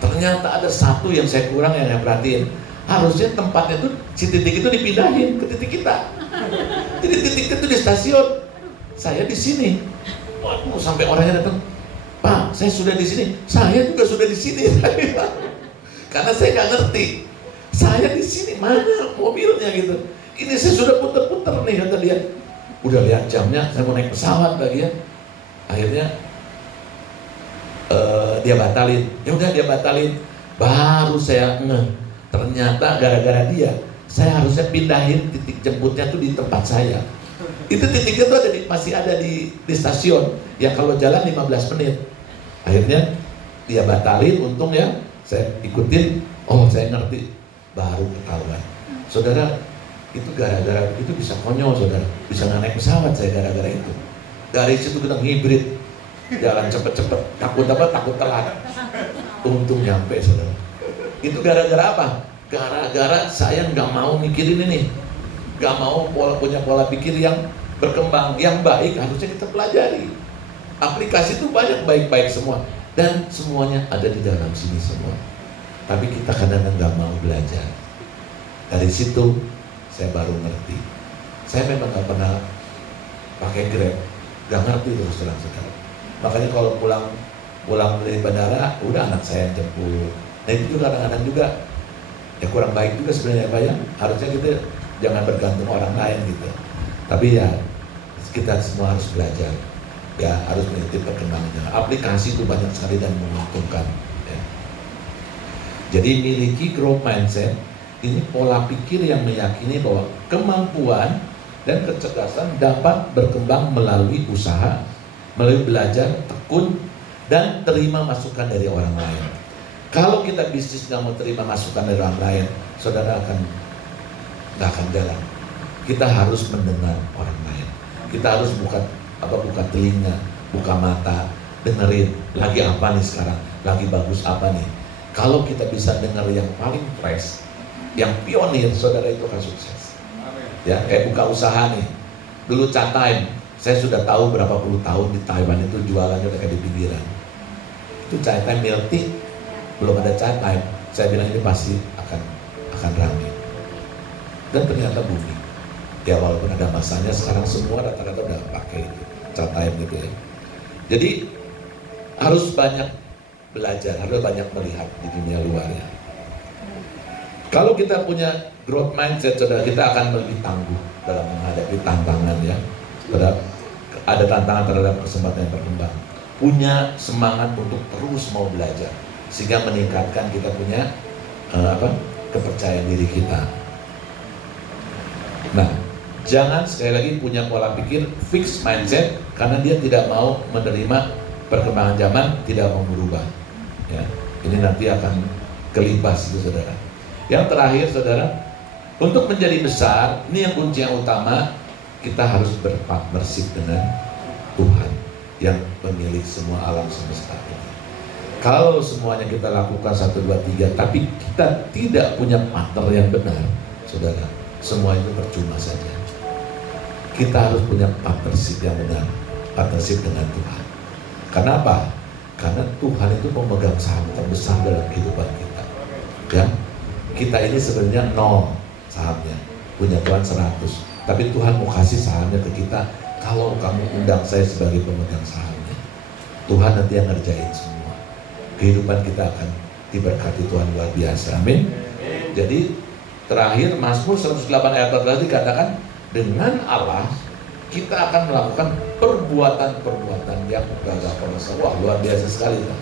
Ternyata ada satu yang saya kurang yang saya perhatiin. Harusnya tempatnya tuh si titik itu dipindahin ke titik kita. Jadi titik itu di stasiun, saya di sini. Waduh, sampai orangnya datang, Pak, saya sudah di sini. Saya juga sudah di sini. Karena saya nggak ngerti. Saya di sini, mana mobilnya gitu. Ini saya sudah puter-puter nih, kata dia. Udah lihat jamnya, saya mau naik pesawat lagi ya. Akhirnya dia batalin. Ya udah dia batalin. Baru saya ngeh. Ternyata gara-gara dia, saya harusnya pindahin titik jemputnya tuh di tempat saya. Itu titiknya tuh masih ada di stasiun. Yang kalau jalan 15 menit. Akhirnya dia batalin, untung ya. Saya ikutin. Oh, saya ngerti. Baru ketahuan. Saudara, itu gara-gara itu bisa konyol, saudara. Bisa nggak naik pesawat saya gara-gara itu. Dari situ kita ngibrit, jalan cepet-cepet, takut apa? Takut telat. Untung nyampe, saudara. Itu gara-gara apa? Gara-gara saya nggak mau mikirin ini, nggak mau punya pola pikir yang berkembang, yang baik. Harusnya kita pelajari. Aplikasi itu banyak baik-baik semua, dan semuanya ada di dalam sini semua. Tapi kita kadang-kadang nggak mau belajar. Dari situ saya baru ngerti. Saya memang nggak pernah pakai Grab, nggak ngerti terus terang sekarang. Makanya kalau pulang dari bandara, udah anak saya yang jemput. Nah itu juga kadang-kadang juga ya kurang baik juga sebenarnya Pak ya. Harusnya kita jangan bergantung orang lain gitu. Tapi ya kita semua harus belajar. Ya harus mengikuti perkembangannya. Aplikasi itu banyak sekali dan menguntungkan. Ya. Jadi miliki growth mindset. Ini pola pikir yang meyakini bahwa kemampuan dan kecerdasan dapat berkembang melalui usaha, melalui belajar, tekun, dan terima masukan dari orang lain. Kalau kita bisnis nggak mau terima masukan dari orang lain, saudara nggak akan jalan. Kita harus mendengar orang lain. Kita harus buka telinga, buka mata, dengerin lagi apa nih sekarang, lagi bagus apa nih. Kalau kita bisa dengar yang paling fresh, yang pionir, saudara itu akan sukses. Ya, kayak buka usaha nih. Dulu Chat Time, saya sudah tahu berapa puluh tahun di Taiwan itu jualannya udah kayak di pinggiran. Itu Chat Time milk tea, belum ada Chat Time. Saya bilang ini pasti akan ramai. Dan ternyata booming. Ya walaupun ada masanya, sekarang semua rata-rata udah pakai Chat Time gitu ya. Jadi harus banyak belajar, harus banyak melihat di dunia luarnya. Kalau kita punya growth mindset, saudara, kita akan lebih tangguh dalam menghadapi tantangan ya. Ada tantangan terhadap kesempatan yang berkembang. Punya semangat untuk terus mau belajar, sehingga meningkatkan kita punya kepercayaan diri kita. Nah, jangan sekali lagi punya pola pikir fixed mindset karena dia tidak mau menerima perkembangan zaman, tidak mau berubah. Ya, ini nanti akan kelibas itu, saudara. Yang terakhir, saudara, untuk menjadi besar, ini yang kunci yang utama, kita harus berpartnership dengan Tuhan yang pemilik semua alam semesta ini. Kalau semuanya kita lakukan 1, 2, 3, tapi kita tidak punya partner yang benar, saudara, semua itu percuma saja. Kita harus punya partnership yang benar. partnership dengan Tuhan. Kenapa? Karena Tuhan itu memegang saham terbesar dalam kehidupan kita. Ya, kita ini sebenarnya 0 sahamnya, punya Tuhan 100. Tapi Tuhan mau kasih sahamnya ke kita kalau kamu undang saya sebagai pemegang sahamnya. Tuhan nanti yang ngerjain semua. Kehidupan kita akan diberkati Tuhan luar biasa. Amin. Jadi terakhir Mazmur 108 ayat 14 dikatakan, dengan Allah kita akan melakukan perbuatan-perbuatan yang gagah perkasa. Wah, luar biasa sekali, Pak.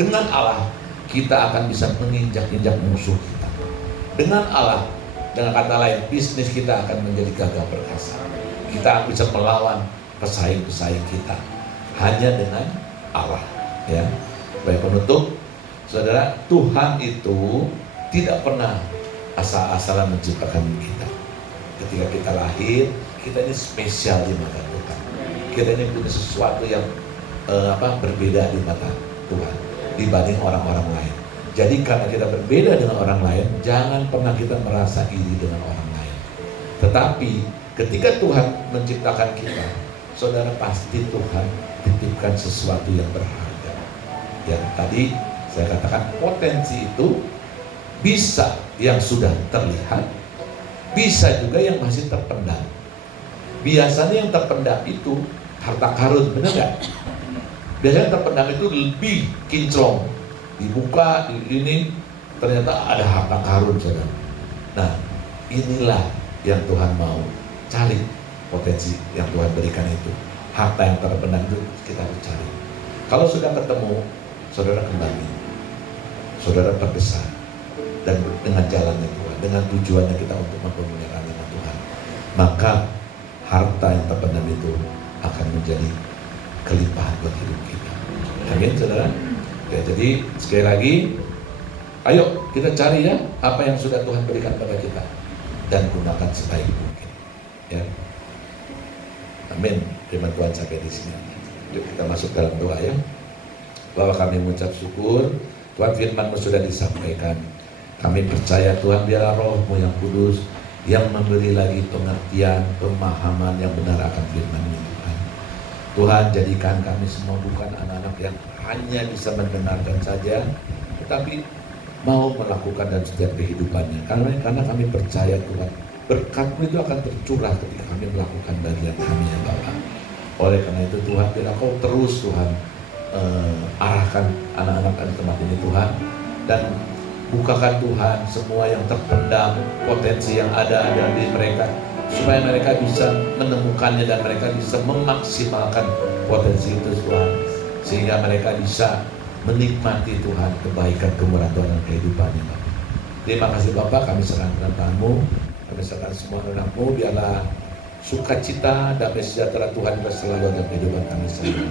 Dengan Allah kita akan bisa menginjak-injak musuh kita. Dengan Allah, dengan kata lain, bisnis kita akan menjadi gagah perkasa. Kita bisa melawan pesaing-pesaing kita hanya dengan Allah. Ya, baik penutup, saudara, Tuhan itu tidak pernah asal-asalan menciptakan kita. Ketika kita lahir, kita ini spesial di mata Tuhan. Kita ini punya sesuatu yang berbeda di mata Tuhan dibanding orang-orang lain. Jadi karena kita berbeda dengan orang lain, jangan pernah kita merasa iri dengan orang lain. Tetapi ketika Tuhan menciptakan kita, saudara, pasti Tuhan titipkan sesuatu yang berharga. Yang tadi saya katakan, potensi itu bisa yang sudah terlihat, bisa juga yang masih terpendam. Biasanya yang terpendam itu harta karun, benar nggak? Biasanya terpendam itu lebih kinclong, dibuka di ini ternyata ada harta karun, saudara. Nah, inilah yang Tuhan mau cari, potensi yang Tuhan berikan itu. Harta yang terpendam itu kita harus cari. Kalau sudah ketemu, saudara kembali, saudara terbesar, dan dengan jalannya Tuhan, dengan tujuannya kita untuk mempermuliakan nama Tuhan, maka harta yang terpendam itu akan menjadi kelimpahan buat hidup kita. Amin, saudara. Ya, jadi sekali lagi, ayo kita cari ya apa yang sudah Tuhan berikan pada kita dan gunakan sebaik mungkin. Ya, amin. Firman Tuhan sampai di sini. Yuk kita masuk dalam doa ya. Bahwa kami mengucap syukur, Tuhan, firman-Mu sudah disampaikan. Kami percaya Tuhan, biarlah Roh-Mu yang kudus yang memberi lagi pengertian, pemahaman yang benar akan firman-Mu, Tuhan. Tuhan, jadikan kami semua bukan anak-anak yang hanya bisa mendengarkan saja, tetapi mau melakukan dan setiap kehidupannya. Karena kami percaya Tuhan, berkat-Mu itu akan tercurah ketika kami melakukan bagian kami ya Bapak. Oleh karena itu Tuhan, biarlah Kau terus Tuhan arahkan anak-anak di tempat ini Tuhan, dan bukakan Tuhan semua yang terpendam, potensi yang ada di mereka, supaya mereka bisa menemukannya dan mereka bisa memaksimalkan potensi itu Tuhan, sehingga mereka bisa menikmati Tuhan kebaikan, kemurahan Tuhan dan kehidupannya Bapak. Terima kasih Bapak, kami serahkan Tangan-Mu, kami serahkan semua anak-Mu, biarlah sukacita, damai sejahtera Tuhan selalu dalam kehidupan kami selalu.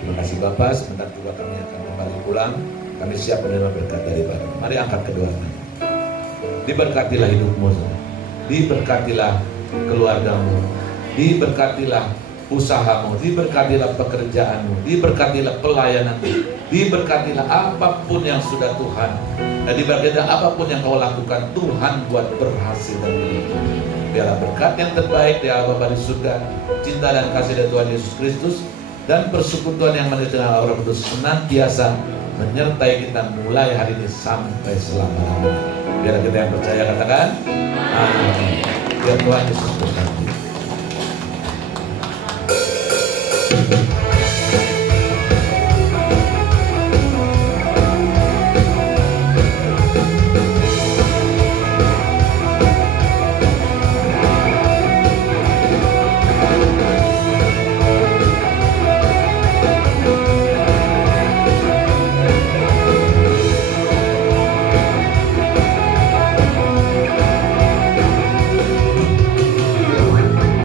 Terima kasih Bapak, sebentar juga kami akan kembali pulang. Kami siap menerima berkat daripada. Mari angkat kedua tangan. Diberkatilah hidupmu, diberkatilah keluargamu, diberkatilah usahamu, diberkatilah pekerjaanmu, diberkatilah pelayananmu, diberkatilah apapun yang sudah Tuhan, dan diberkatilah apapun yang Kau lakukan, Tuhan buat berhasil dan berlimpah. Biarlah berkat yang terbaik di Allah Bapa di surga, cinta dan kasih dari Tuhan Yesus Kristus, dan persekutuan yang menjadi Allah Roh Kudus senantiasa menyertai kita mulai hari ini sampai selama-lamanya. Biar kita yang percaya katakan amin. Biar Tuhan Yesus berkati.